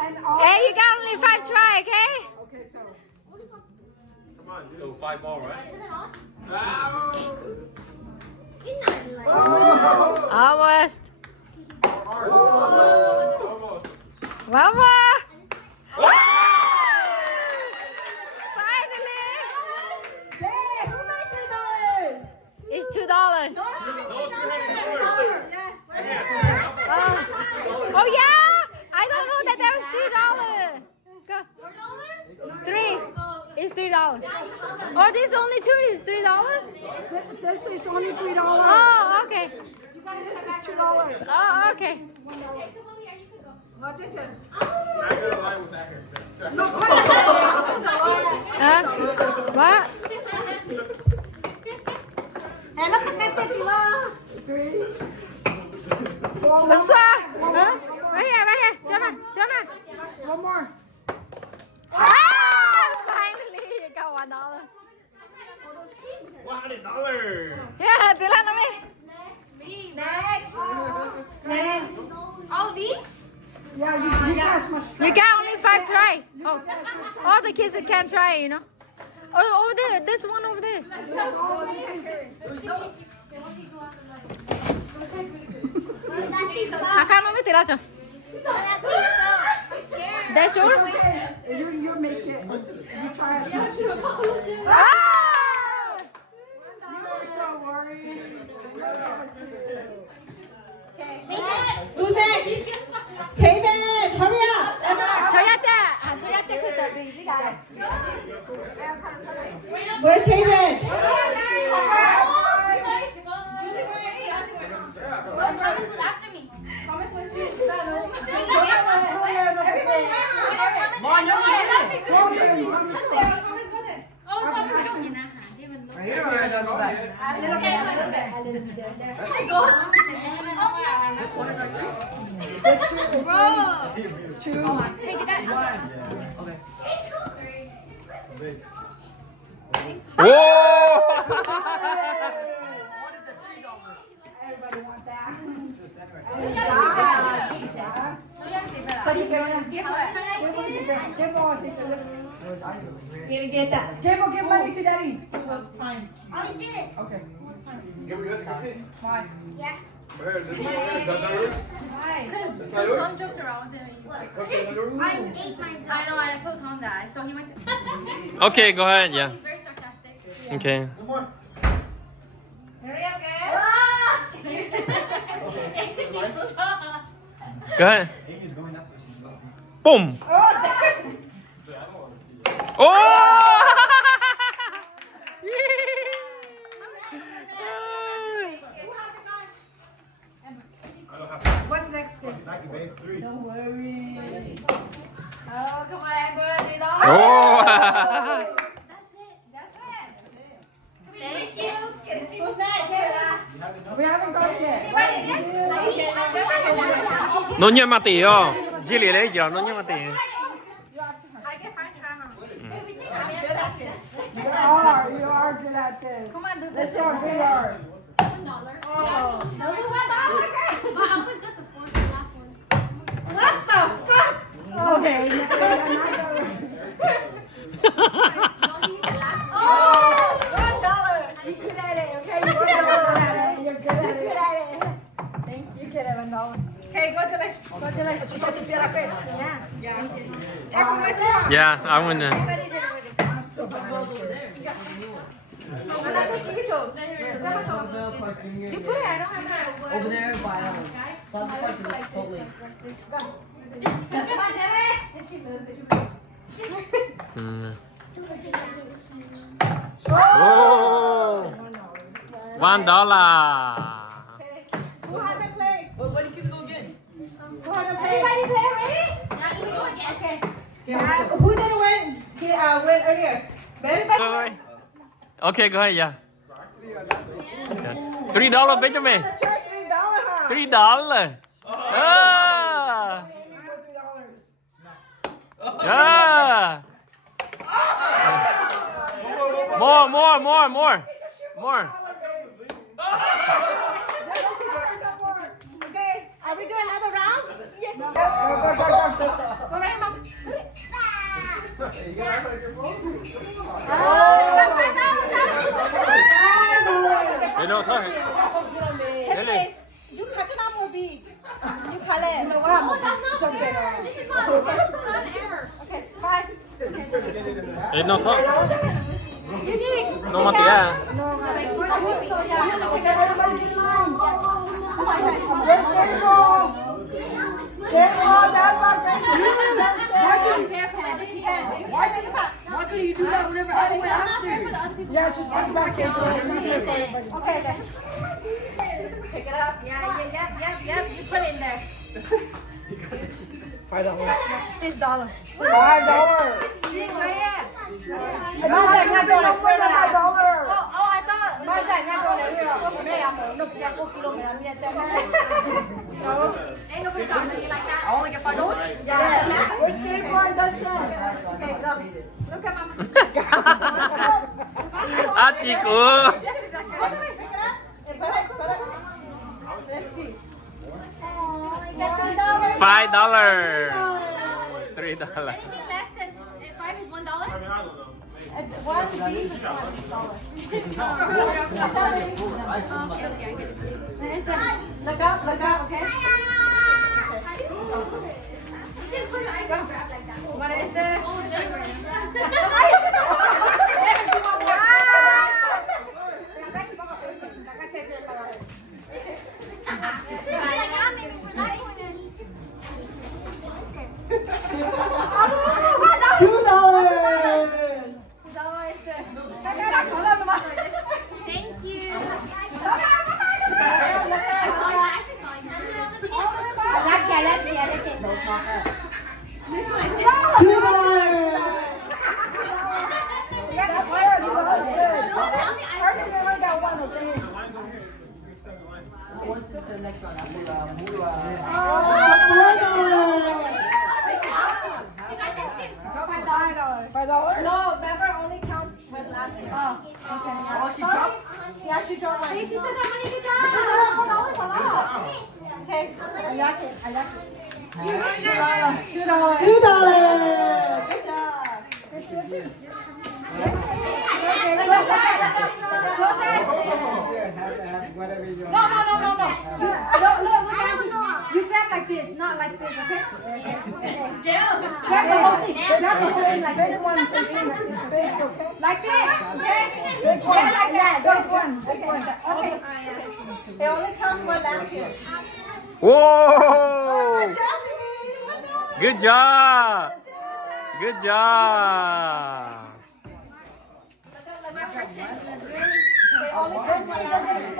and all. Hey, you got only 5 try, okay? Okay, so. So 5 more, right? Almost. Mama. Finally. Hey, who made $3? It's $2. Oh yeah! I don't know that was $3. Go. $3. It's $3. Oh, this only two is $3? This is only $3. Oh, okay. This is $2. Oh, okay. What is it? What? Hey, look at this, Tila. 3, 4. What's up? Huh? Right here. Jonah. One more. Ah! Finally, you got $1. $100. Yeah, Tila, no me. Next. All these? Yeah, you guys must. You got only 5 try. Oh, all the kids can't try, you know. Oh, over there. There's one over there. Acá no me tiracho. That's yours? You make it. You try it. Ah! You are so worried. Who's next? David, hurry up. 저희한테 그 guys. Where's David? Thomas was after me. Thomas went to. Whoa! Everybody wants that. So you can Give money to Daddy. Fine. Okay. Fine. Tom joked around with him. I know, I told Tom that. So he went to... Okay, go ahead. Yeah. He's very sarcastic. Okay. Hurry up, guys. Go ahead. Boom. Oh! What's next game? Don't worry. Oh, come on, I'm going to $3. Oh! That's it. Thank you. Who's next? We haven't got it yet. Nó nhớ mà tỷ oh. Chỉ lấy lấy giờ nó nhớ mà tỷ. I get 5 try, huh? You are good at it. Come on, do Let's this. see how good you are. $1. Oh. $1, girl. But I always got the last one. What the fuck? Okay. Oh, $1. You're good at it, okay? You're good at it. You're good at it. Thank you. You're good at $1. Okay, go to the. Yeah. Yeah, I win. Everybody did it already. I'm so bad. You put it, I don't have it. Over there by Plaza Park is Chipotle. Come on, David. And she knows it. Oh! $1. Who hasn't played? What do you keep go again? Who hasn't played? Everybody play already? Now you can go again. Okay. Who didn't win? He went earlier. Everybody. Okay, go ahead. Yeah. $3 ပေးcho mày. Check $3, huh? $3. Ah! Yeah. More. Okay, are we doing another round? Yes. Go right, Mom. Để nó thôi. Anyways, you cut down more beads. You cut it. Oh, that's not fair. This is not fun error. Okay, 5. Để nó thôi. You need it. Nó mà tía. So yeah, I'm gonna take that. There you go. That's not good. Fair 10. Why did you cut? could you do that whenever I went after? Yeah, just put it back in. Okay, then. Pick it up. Yep. You put it in there. $5. $6. $5. Má chạy ngay chỗ này quên là $5. I thought. Má chạy ngay chỗ này rồi. Mẹ ăn một nục ra 1 kg làm gì cho mẹ. No. Ain't nobody talking like that. I only get $5? Yeah. Where's skateboard, Dustin? Okay, go. Look at mama. À chị của. Pick it up and put it. Let's see. $5. $3. Anything less than 5 is $1? One piece is $1. Okay, I get it. Look up, okay? You didn't put your eye grab like that. What is this? Thank you. I saw you. I actually saw you. I like it. What's the next one? $5? No, remember only counts when last year. Oh, okay. Oh, she dropped? Yeah, she dropped one. She still got money to go. Okay, I like it. $2. Good job. No. You grab like this, not like this, okay? Grab the whole thing. Grab the whole thing like this. Like this, okay? Yeah, like that. Big one. Okay. It only counts one last year. Whoa! Good job. Good job. It only counts one last year.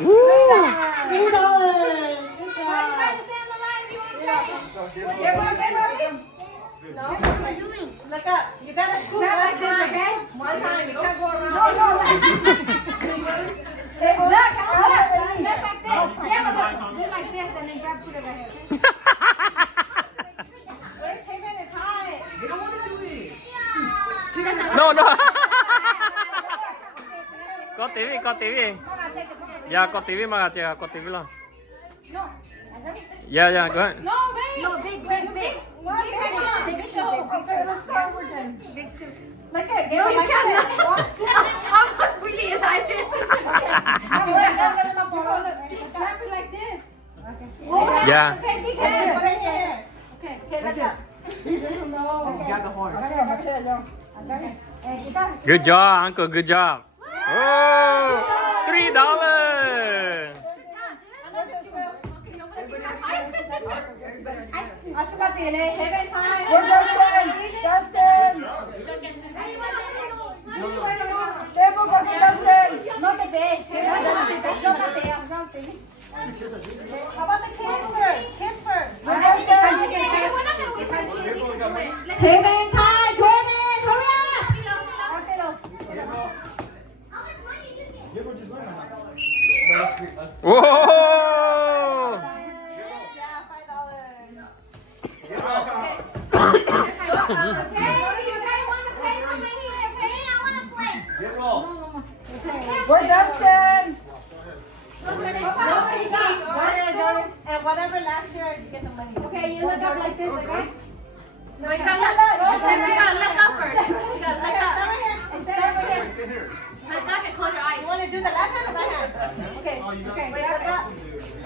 Woo! $3. Good job. No? Look up. You gotta scoop Grab like one this, time. okay? One time. You can't go around. Look like this. Yeah, but do like this and then grab, put it right here. Where's payment and time? They don't want to do it. No. Có tivi. Dạ, có tivi mà chị có tivi là. Dạ, go ahead. No, babe. No, big. Look at No, you can't. How much squeaky is I did? Grab it like this. Yeah. Okay, big Okay, hand. put it here. Okay. Okay, look up. No. You got the horn. Good job, uncle. Good job. Oh, $3. Payment time. Dustin! No te ve. No te ve. How about the kids first? Kids first. We're not gonna wait for the kids. You can do it. Let's Payment time. Jordan, hurry up. Whoa! Okay, you guys want to play? Come right here, okay? Get roll. Where's Dustin? And whatever last year, you get the money. Okay, you look up like this, okay? No, you gotta look up first. You gotta look up. Stand here. Look up and close your eyes. You want to do the left hand or right hand? Okay. Okay, Wait, look up.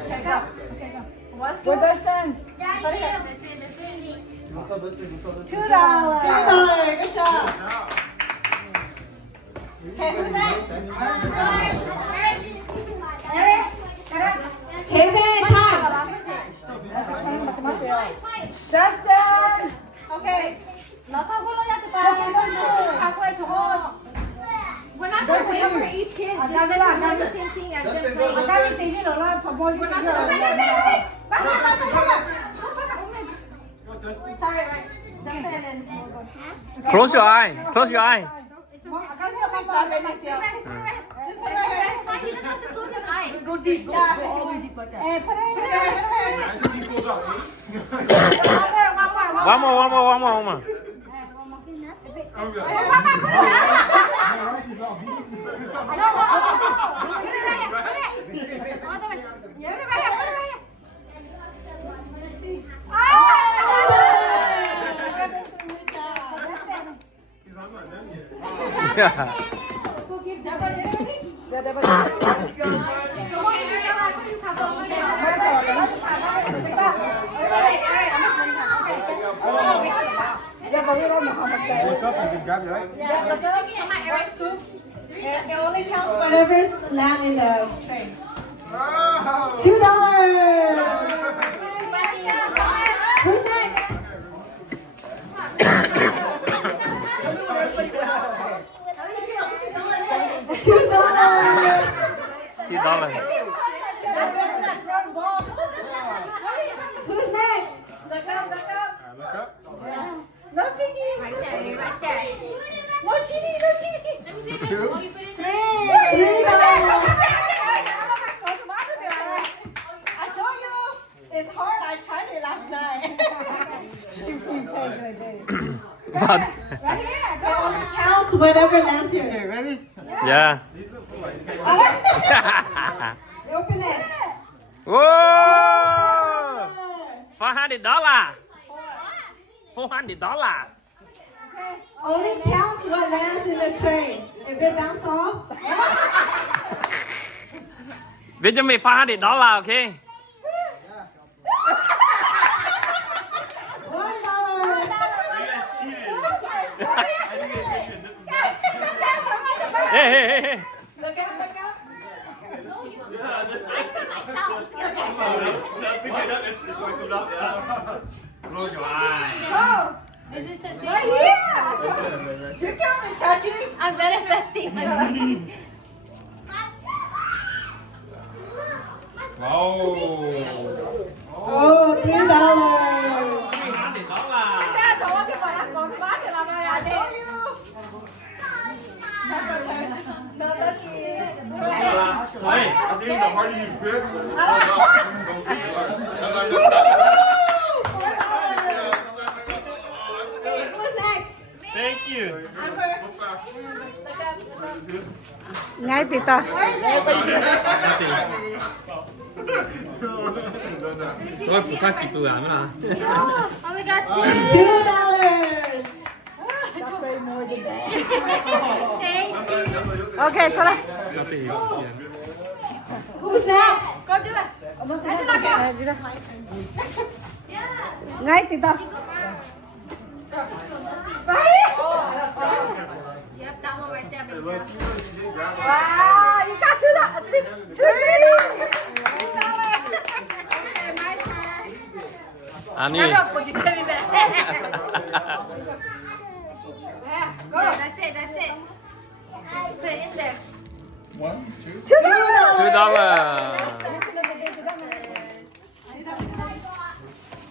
okay, go. Okay, go. What's Where's Dustin? $2. Good job. Okay, who's next? Payment time. Dustin! Okay, same thing as them. Sorry, right. Just stand and Close your eye. Close your eye. That's fine. He doesn't have to close his eyes. Go deep, go all the way deep like that. One more. Look up and just grab it, right? it only counts whatever's land in the tray. Oh. $2. Who's next? $2. Who's next? Look up. No piggy. Right there. No cheating, no cheating. Two. $3. I told you it's hard. I tried it last night. What? It only counts whatever lands here. Okay, ready? Yeah. Open it. Whoa! $400. $400. Only counts what lands in the tray. If it bounces off, Viết cho mày $400, okay? $1. Hey. Look out, look out. I said myself. Close your eyes. Is this the thing? Right here. You can't be touching. I'm manifesting. Oh. Oh, $3. $300. No lucky. Hey. I think the harder you grip, Who's next? Thank you. Ngay tita. Soy 부탁기 또 안 하나? Only got two. $2. Thank you. Okay, tara. Who's next? Go do it. Dito. Ngay tita. Yep, that one right there. Baby. Wow, you got $2. 아니. Yeah, go. That's it. Put it in there. one, two. $2.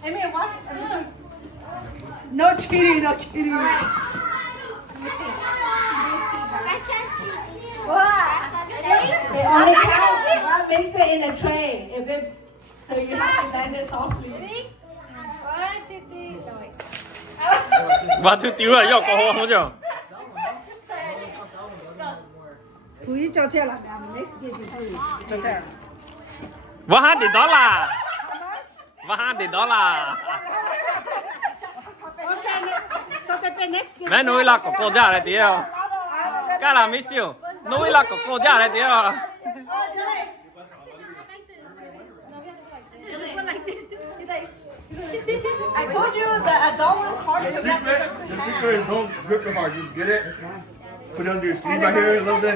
Amy, watch. No cheating, no cheating. It only counts what makes it in a tray. If it, so you have to land it softly. Ready? 1, 2, 3. No, wait. Mà thứ tiêu là yêu có hoa không chứ? Please cho chơi lại làm next game cho chơi. $100. $100. So they pay next game. Mẹ nuôi là có cô ra lại tiêu. Cái là mấy siêu. Nuôi là có cô ra lại tiêu. Just one like this. He's like, I told you the adult was harder. The secret is don't grip it hard. Just get it. Put it under your sleeve right here a little bit.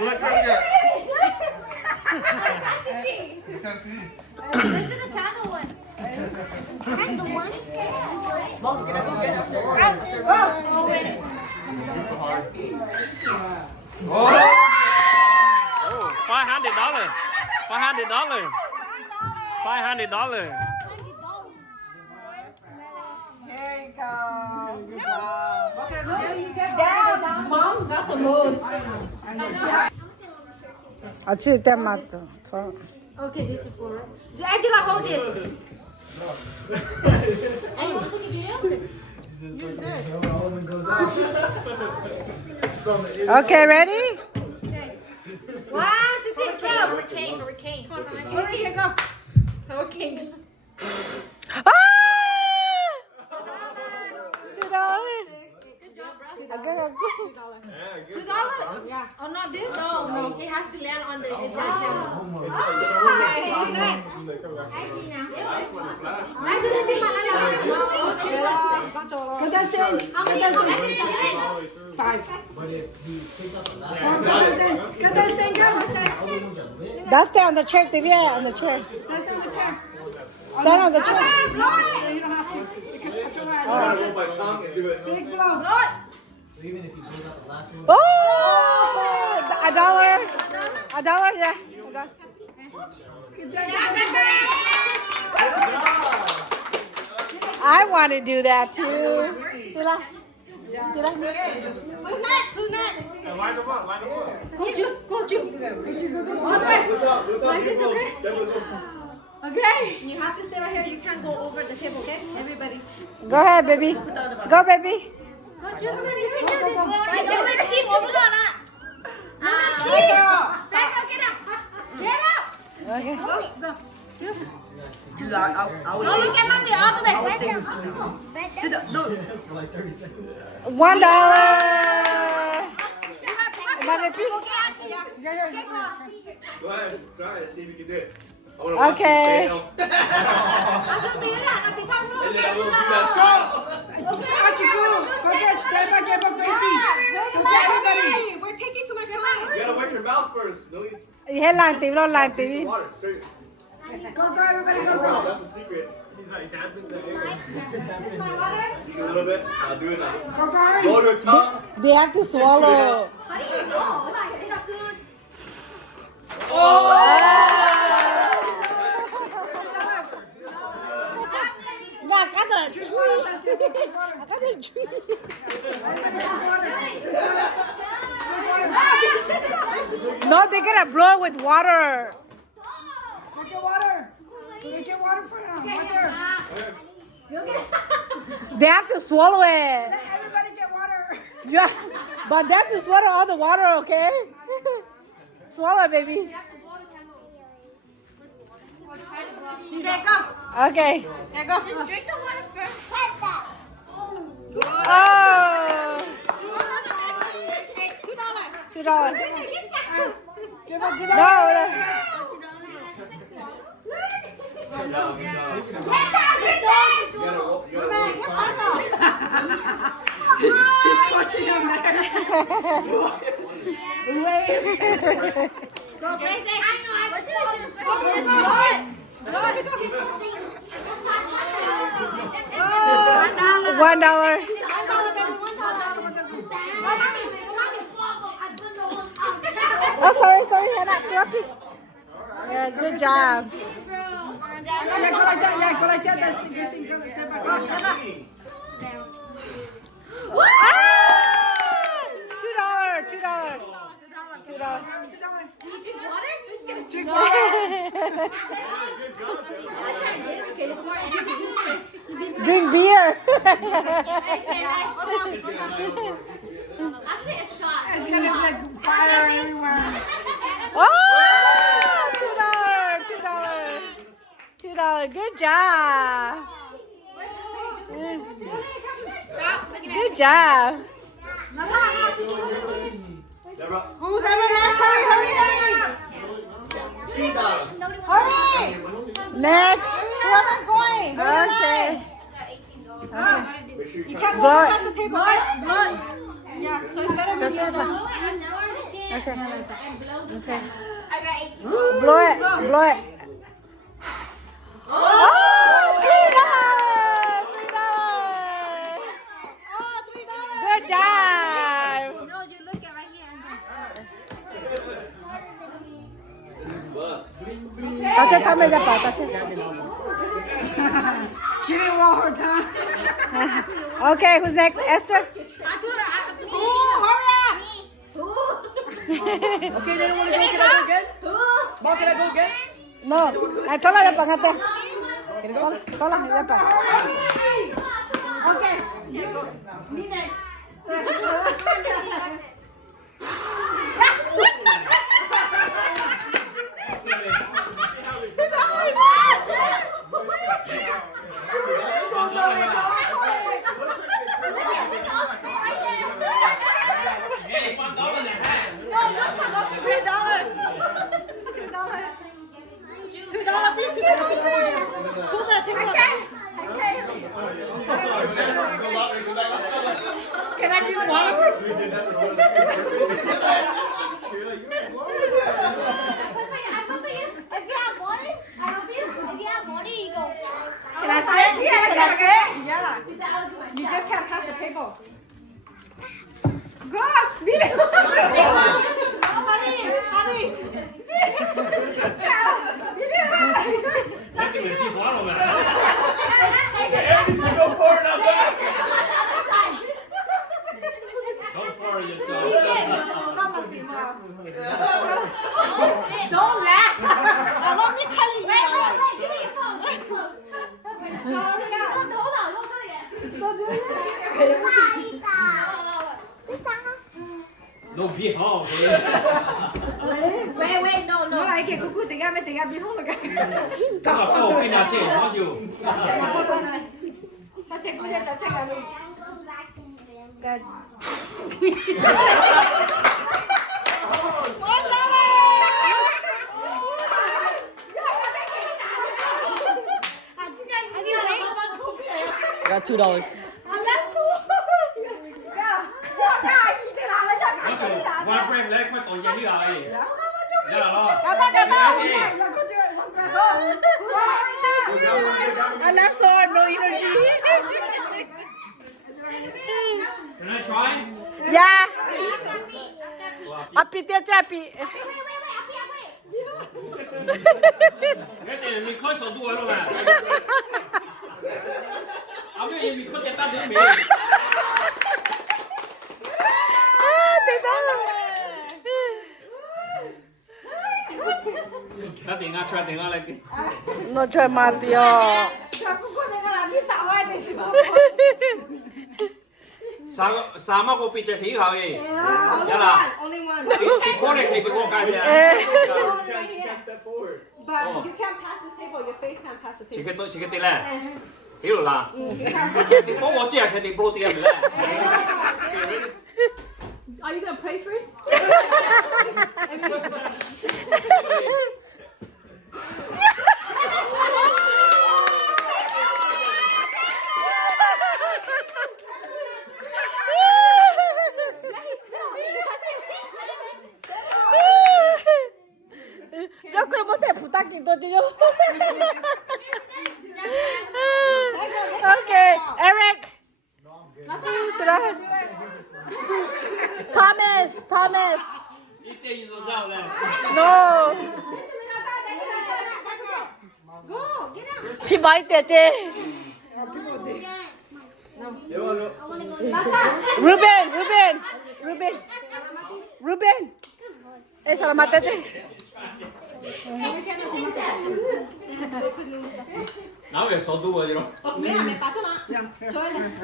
Look right there. You can't see. let's do the candle one. Candle one? Oh, wait. Oh, $500. $500. $500. Here you go. Dad, Mom got the most. 아치 때 맞죠. Okay, this is for Angela, hold this. Hey, you want to take a video? Okay. Use this. Okay, ready? Okay. 1, 2, 3, go. Hurricane. Come on, here, go. Hurricane. 아! $2. Good job, bro. $2? Yeah. Oh, not this? No. It has to land on the camera. Okay, who's next? Hi, Gina. How many? Five. That's stay on the chair, TV, on the chair. Let's on the chair. Stand on the chair. Blow it. You don't have to. Because control our Roll by tongue and do it. big blow. Blow it. Oh! $1. $1, yeah. Good job. I want to do that too. Dila. Who's next? Who's next? Go, Ju. All the way. Like this, okay? Okay. You have to stay right here. You can't go over the table, okay? Everybody. Go ahead, baby. Go, baby. Go, Ju. Go, cheese. Over on it. Back up, get up. Get up. Okay. Go. Don't look at mommy all the way. Back here. $1. Go ahead, try it. See if you can do it. Okay. And then I will do that. We're taking too much time. You gotta wet your mouth first. No, you Ihe lang TV, lo lang TV. water. Straight. Go, everybody, go. That's the secret. This my water. You can a little bit. Now do it now. Go, guys. Roll your tongue. They have to swallow. How do you know? It's not good. No, I got the tree. I got the tree. No, they're gonna blow with water. Get water. Get water for him. Water. They have to swallow it. Everybody get water. Yeah, but they have to swallow all the water, okay? Swallow it, baby. Okay, go. Okay. There, go. Just drink the water first. Oh. $2. Give it to them. No, You gotta roll your tongue. He's pushing him there. Go crazy. I know. $1. Oh, sorry, Hannah. Floppy. Yeah, good job. Yeah, go like that. Yeah, go like that. That's the good thing. Go like that. $2. $2. Do you drink water? Let's get a drink $2. I'll try it. Okay, it's more energy. Drink beer. Actually, a shot. It's gonna be like fire everywhere. Oh, $2. Good job. Stop looking at Good job. Who's ever next? Hurry. Hurry. Next. Whoever's going. Okay. You can't go Blow it. across the table. Okay? Yeah, so it's better when you're done. Okay. Okay. I got 18. Blow it. Blow it. Oh, $3. $3. Oh, $3. Good job. 大姐他们家包，大姐。 She didn't want her time. Okay, who's next? Esther. Oh, hurry up! Okay, they don't want to go. Can I go again? Mom, can I go again? No, tolong ya Bang Ate. Tolong ya Bang. Okay, you go. Me next. Can I do one? Can I say it? Can I say it? Yeah. You just can't pass the table. Go! Video! Honey, honey. Go forward, not back. Don't worry yourself. Don't laugh. I want me to cut you. No, be home. Wait, no. Nó lại kìa, cô tỉnh ra bị hôn rồi kìa. Các bạn có cái nào chơi không chịu? Cho check là luôn. Got $2. One break lấy khoai tỏi gì đi lại. Dạ rồi. I left so no energy. Can I try? Yeah. Api tiệt cha api. Cái này mình khơi sầu đuôi luôn mà. Ông cái gì mình khơi ta đứa mình. Try tiếng Anh lại đi. No try Mateo. Sao mà cô bị chết khí hả vậy? Dạ là. Only one. Cái cô này thì cô cái gì? But you can't pass this table. Your face can't pass the table. Chỉ cái tên là. Hiểu là. Thì bố tôi chỉ cái tên bố tôi là. Are you gonna pray first? Yo quên mất thể phụ tác kỹ tôi chứ. Okay, Eric. Thomas. No. Go, get out. Phi bói tiệt chứ. Ruben. Ê sao mà tiệt chứ? Nào về số đua rồi. Mẹ bắt cho nó. Chơi lên.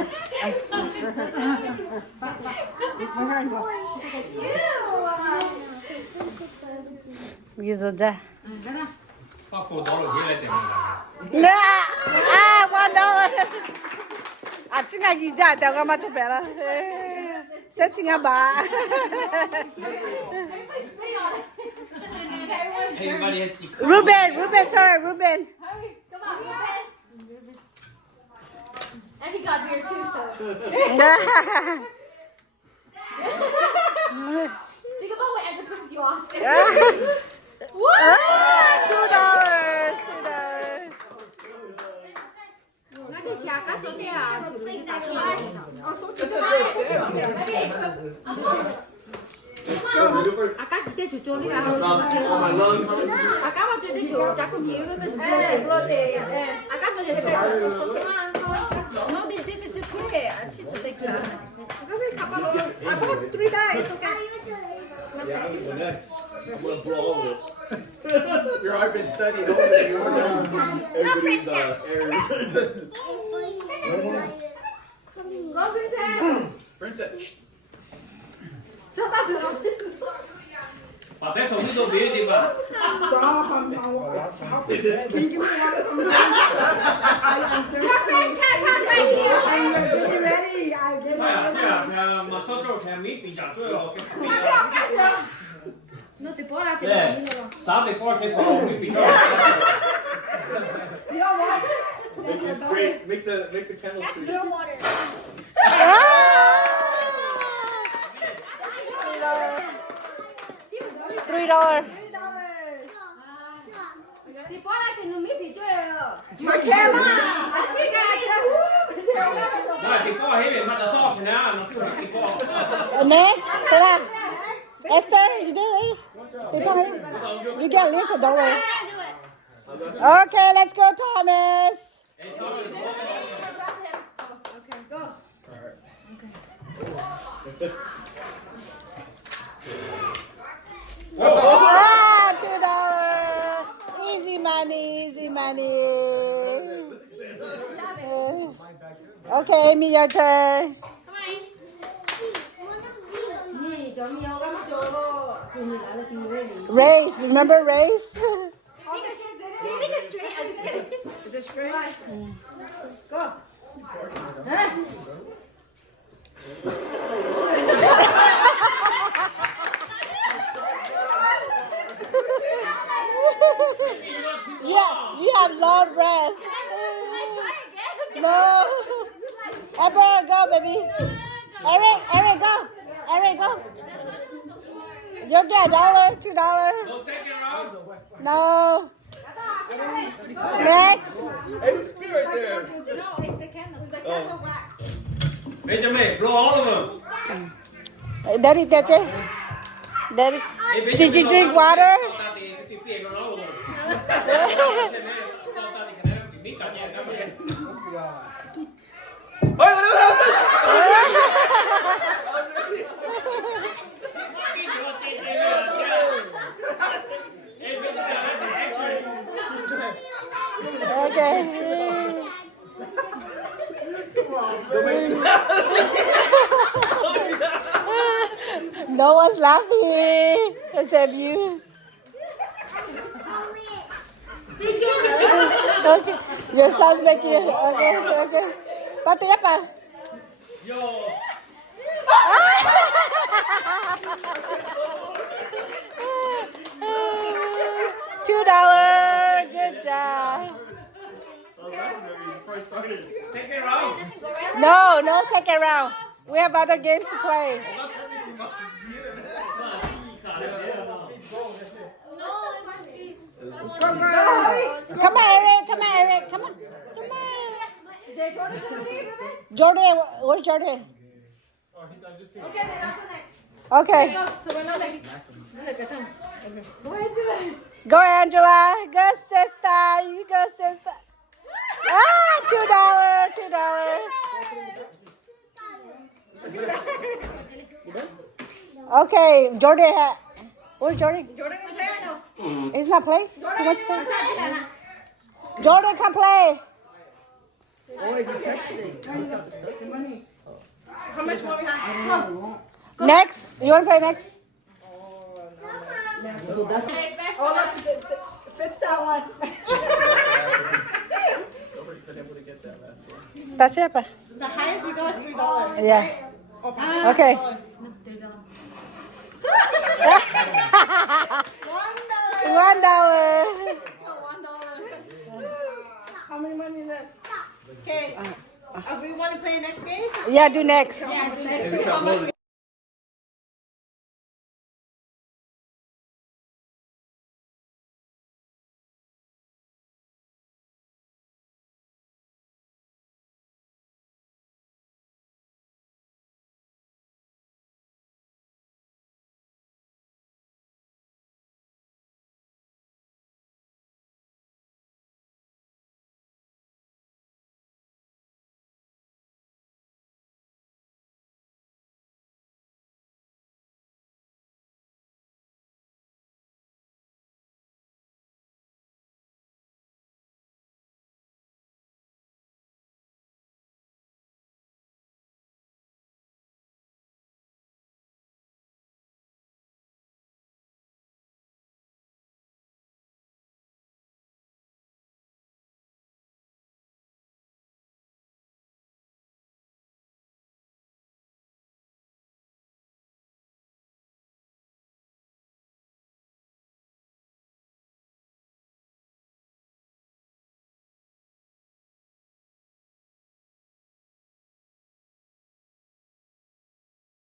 Bây giờ ra. Có $4 here lại tiền. Nè. $1. À chính là gì ra đeo cái mà chụp bé là. Sẽ chính là bà. Everybody has to. Ruben, sorry, Ruben. Come on, Ruben. And he got beer too, so. Think about what Angela pisses you off. What? $2. Nanti cakap tu dia. Akak kita cucu ni lah. Akak mau cucu 근데 저 자꾸 기울어서 Bloody. 아까 저기 No, this is too clear. 진짜 되게. I bought 3 bags, okay? Yeah, I'm the next. I'm gonna blow all of it. I've been studying all of everybody's errors. Go, princess. Princess. 아, 됐어. 우리도 내일 봐. Can you give me one? I'm Your first cat comes right here. I'm getting ready. I'm getting 야, ready. 수야, 그냥 뭐 서쪽 그냥 미비자줘요. No te puedo 네. 사대 포함해서 미비자. Make it straight. Make the candle straight. Still water. $3. Thì bỏ lại thì nó mới bị chơi à. My camera. À, chị cái này là 나 디코 해면 맞아 서 그냥 너 그거 디코. Next, Tara. Esther, you do it ready? You get little dollar. Okay, let's go, Thomas. Ah, $2. Easy money, easy money. Okay, Amy, your turn. Race, remember race? straight. I just get it. Is it straight? Go. Yeah, you have long breath. Can I try again? No. Amber, go, baby. Eric, go. Eric, go. You'll get $1, $2. No second round. No. Next. Hey, the spirit there. No, it's the candle. Benjamin, blow all of them. Daddy, that's it. Daddy, did you drink water? Okay. No one's laughing except you. Okay. Your son's making you. Okay. Tati, apa? Yo. $2. Good job. Second round. No second round. We have other games to play. Come on, Eric. Come on. Jordan, where's Jordan? Okay, then I'll go next. Okay. So we're not like. Go, Angela. Go, sister. You go, sister. Ah, $2. Okay, Jordan. Where's Jordan? Jordan is there now. He's not playing? He wants to play? Jordan, come play. How much more we have? Next. You want to play next? Oh, look, fits that one. That's it. The highest we go is $3. Yeah. Okay. $1. How many money left? Okay. We want to play next game? Yeah, do next. Yeah, do next game. How much?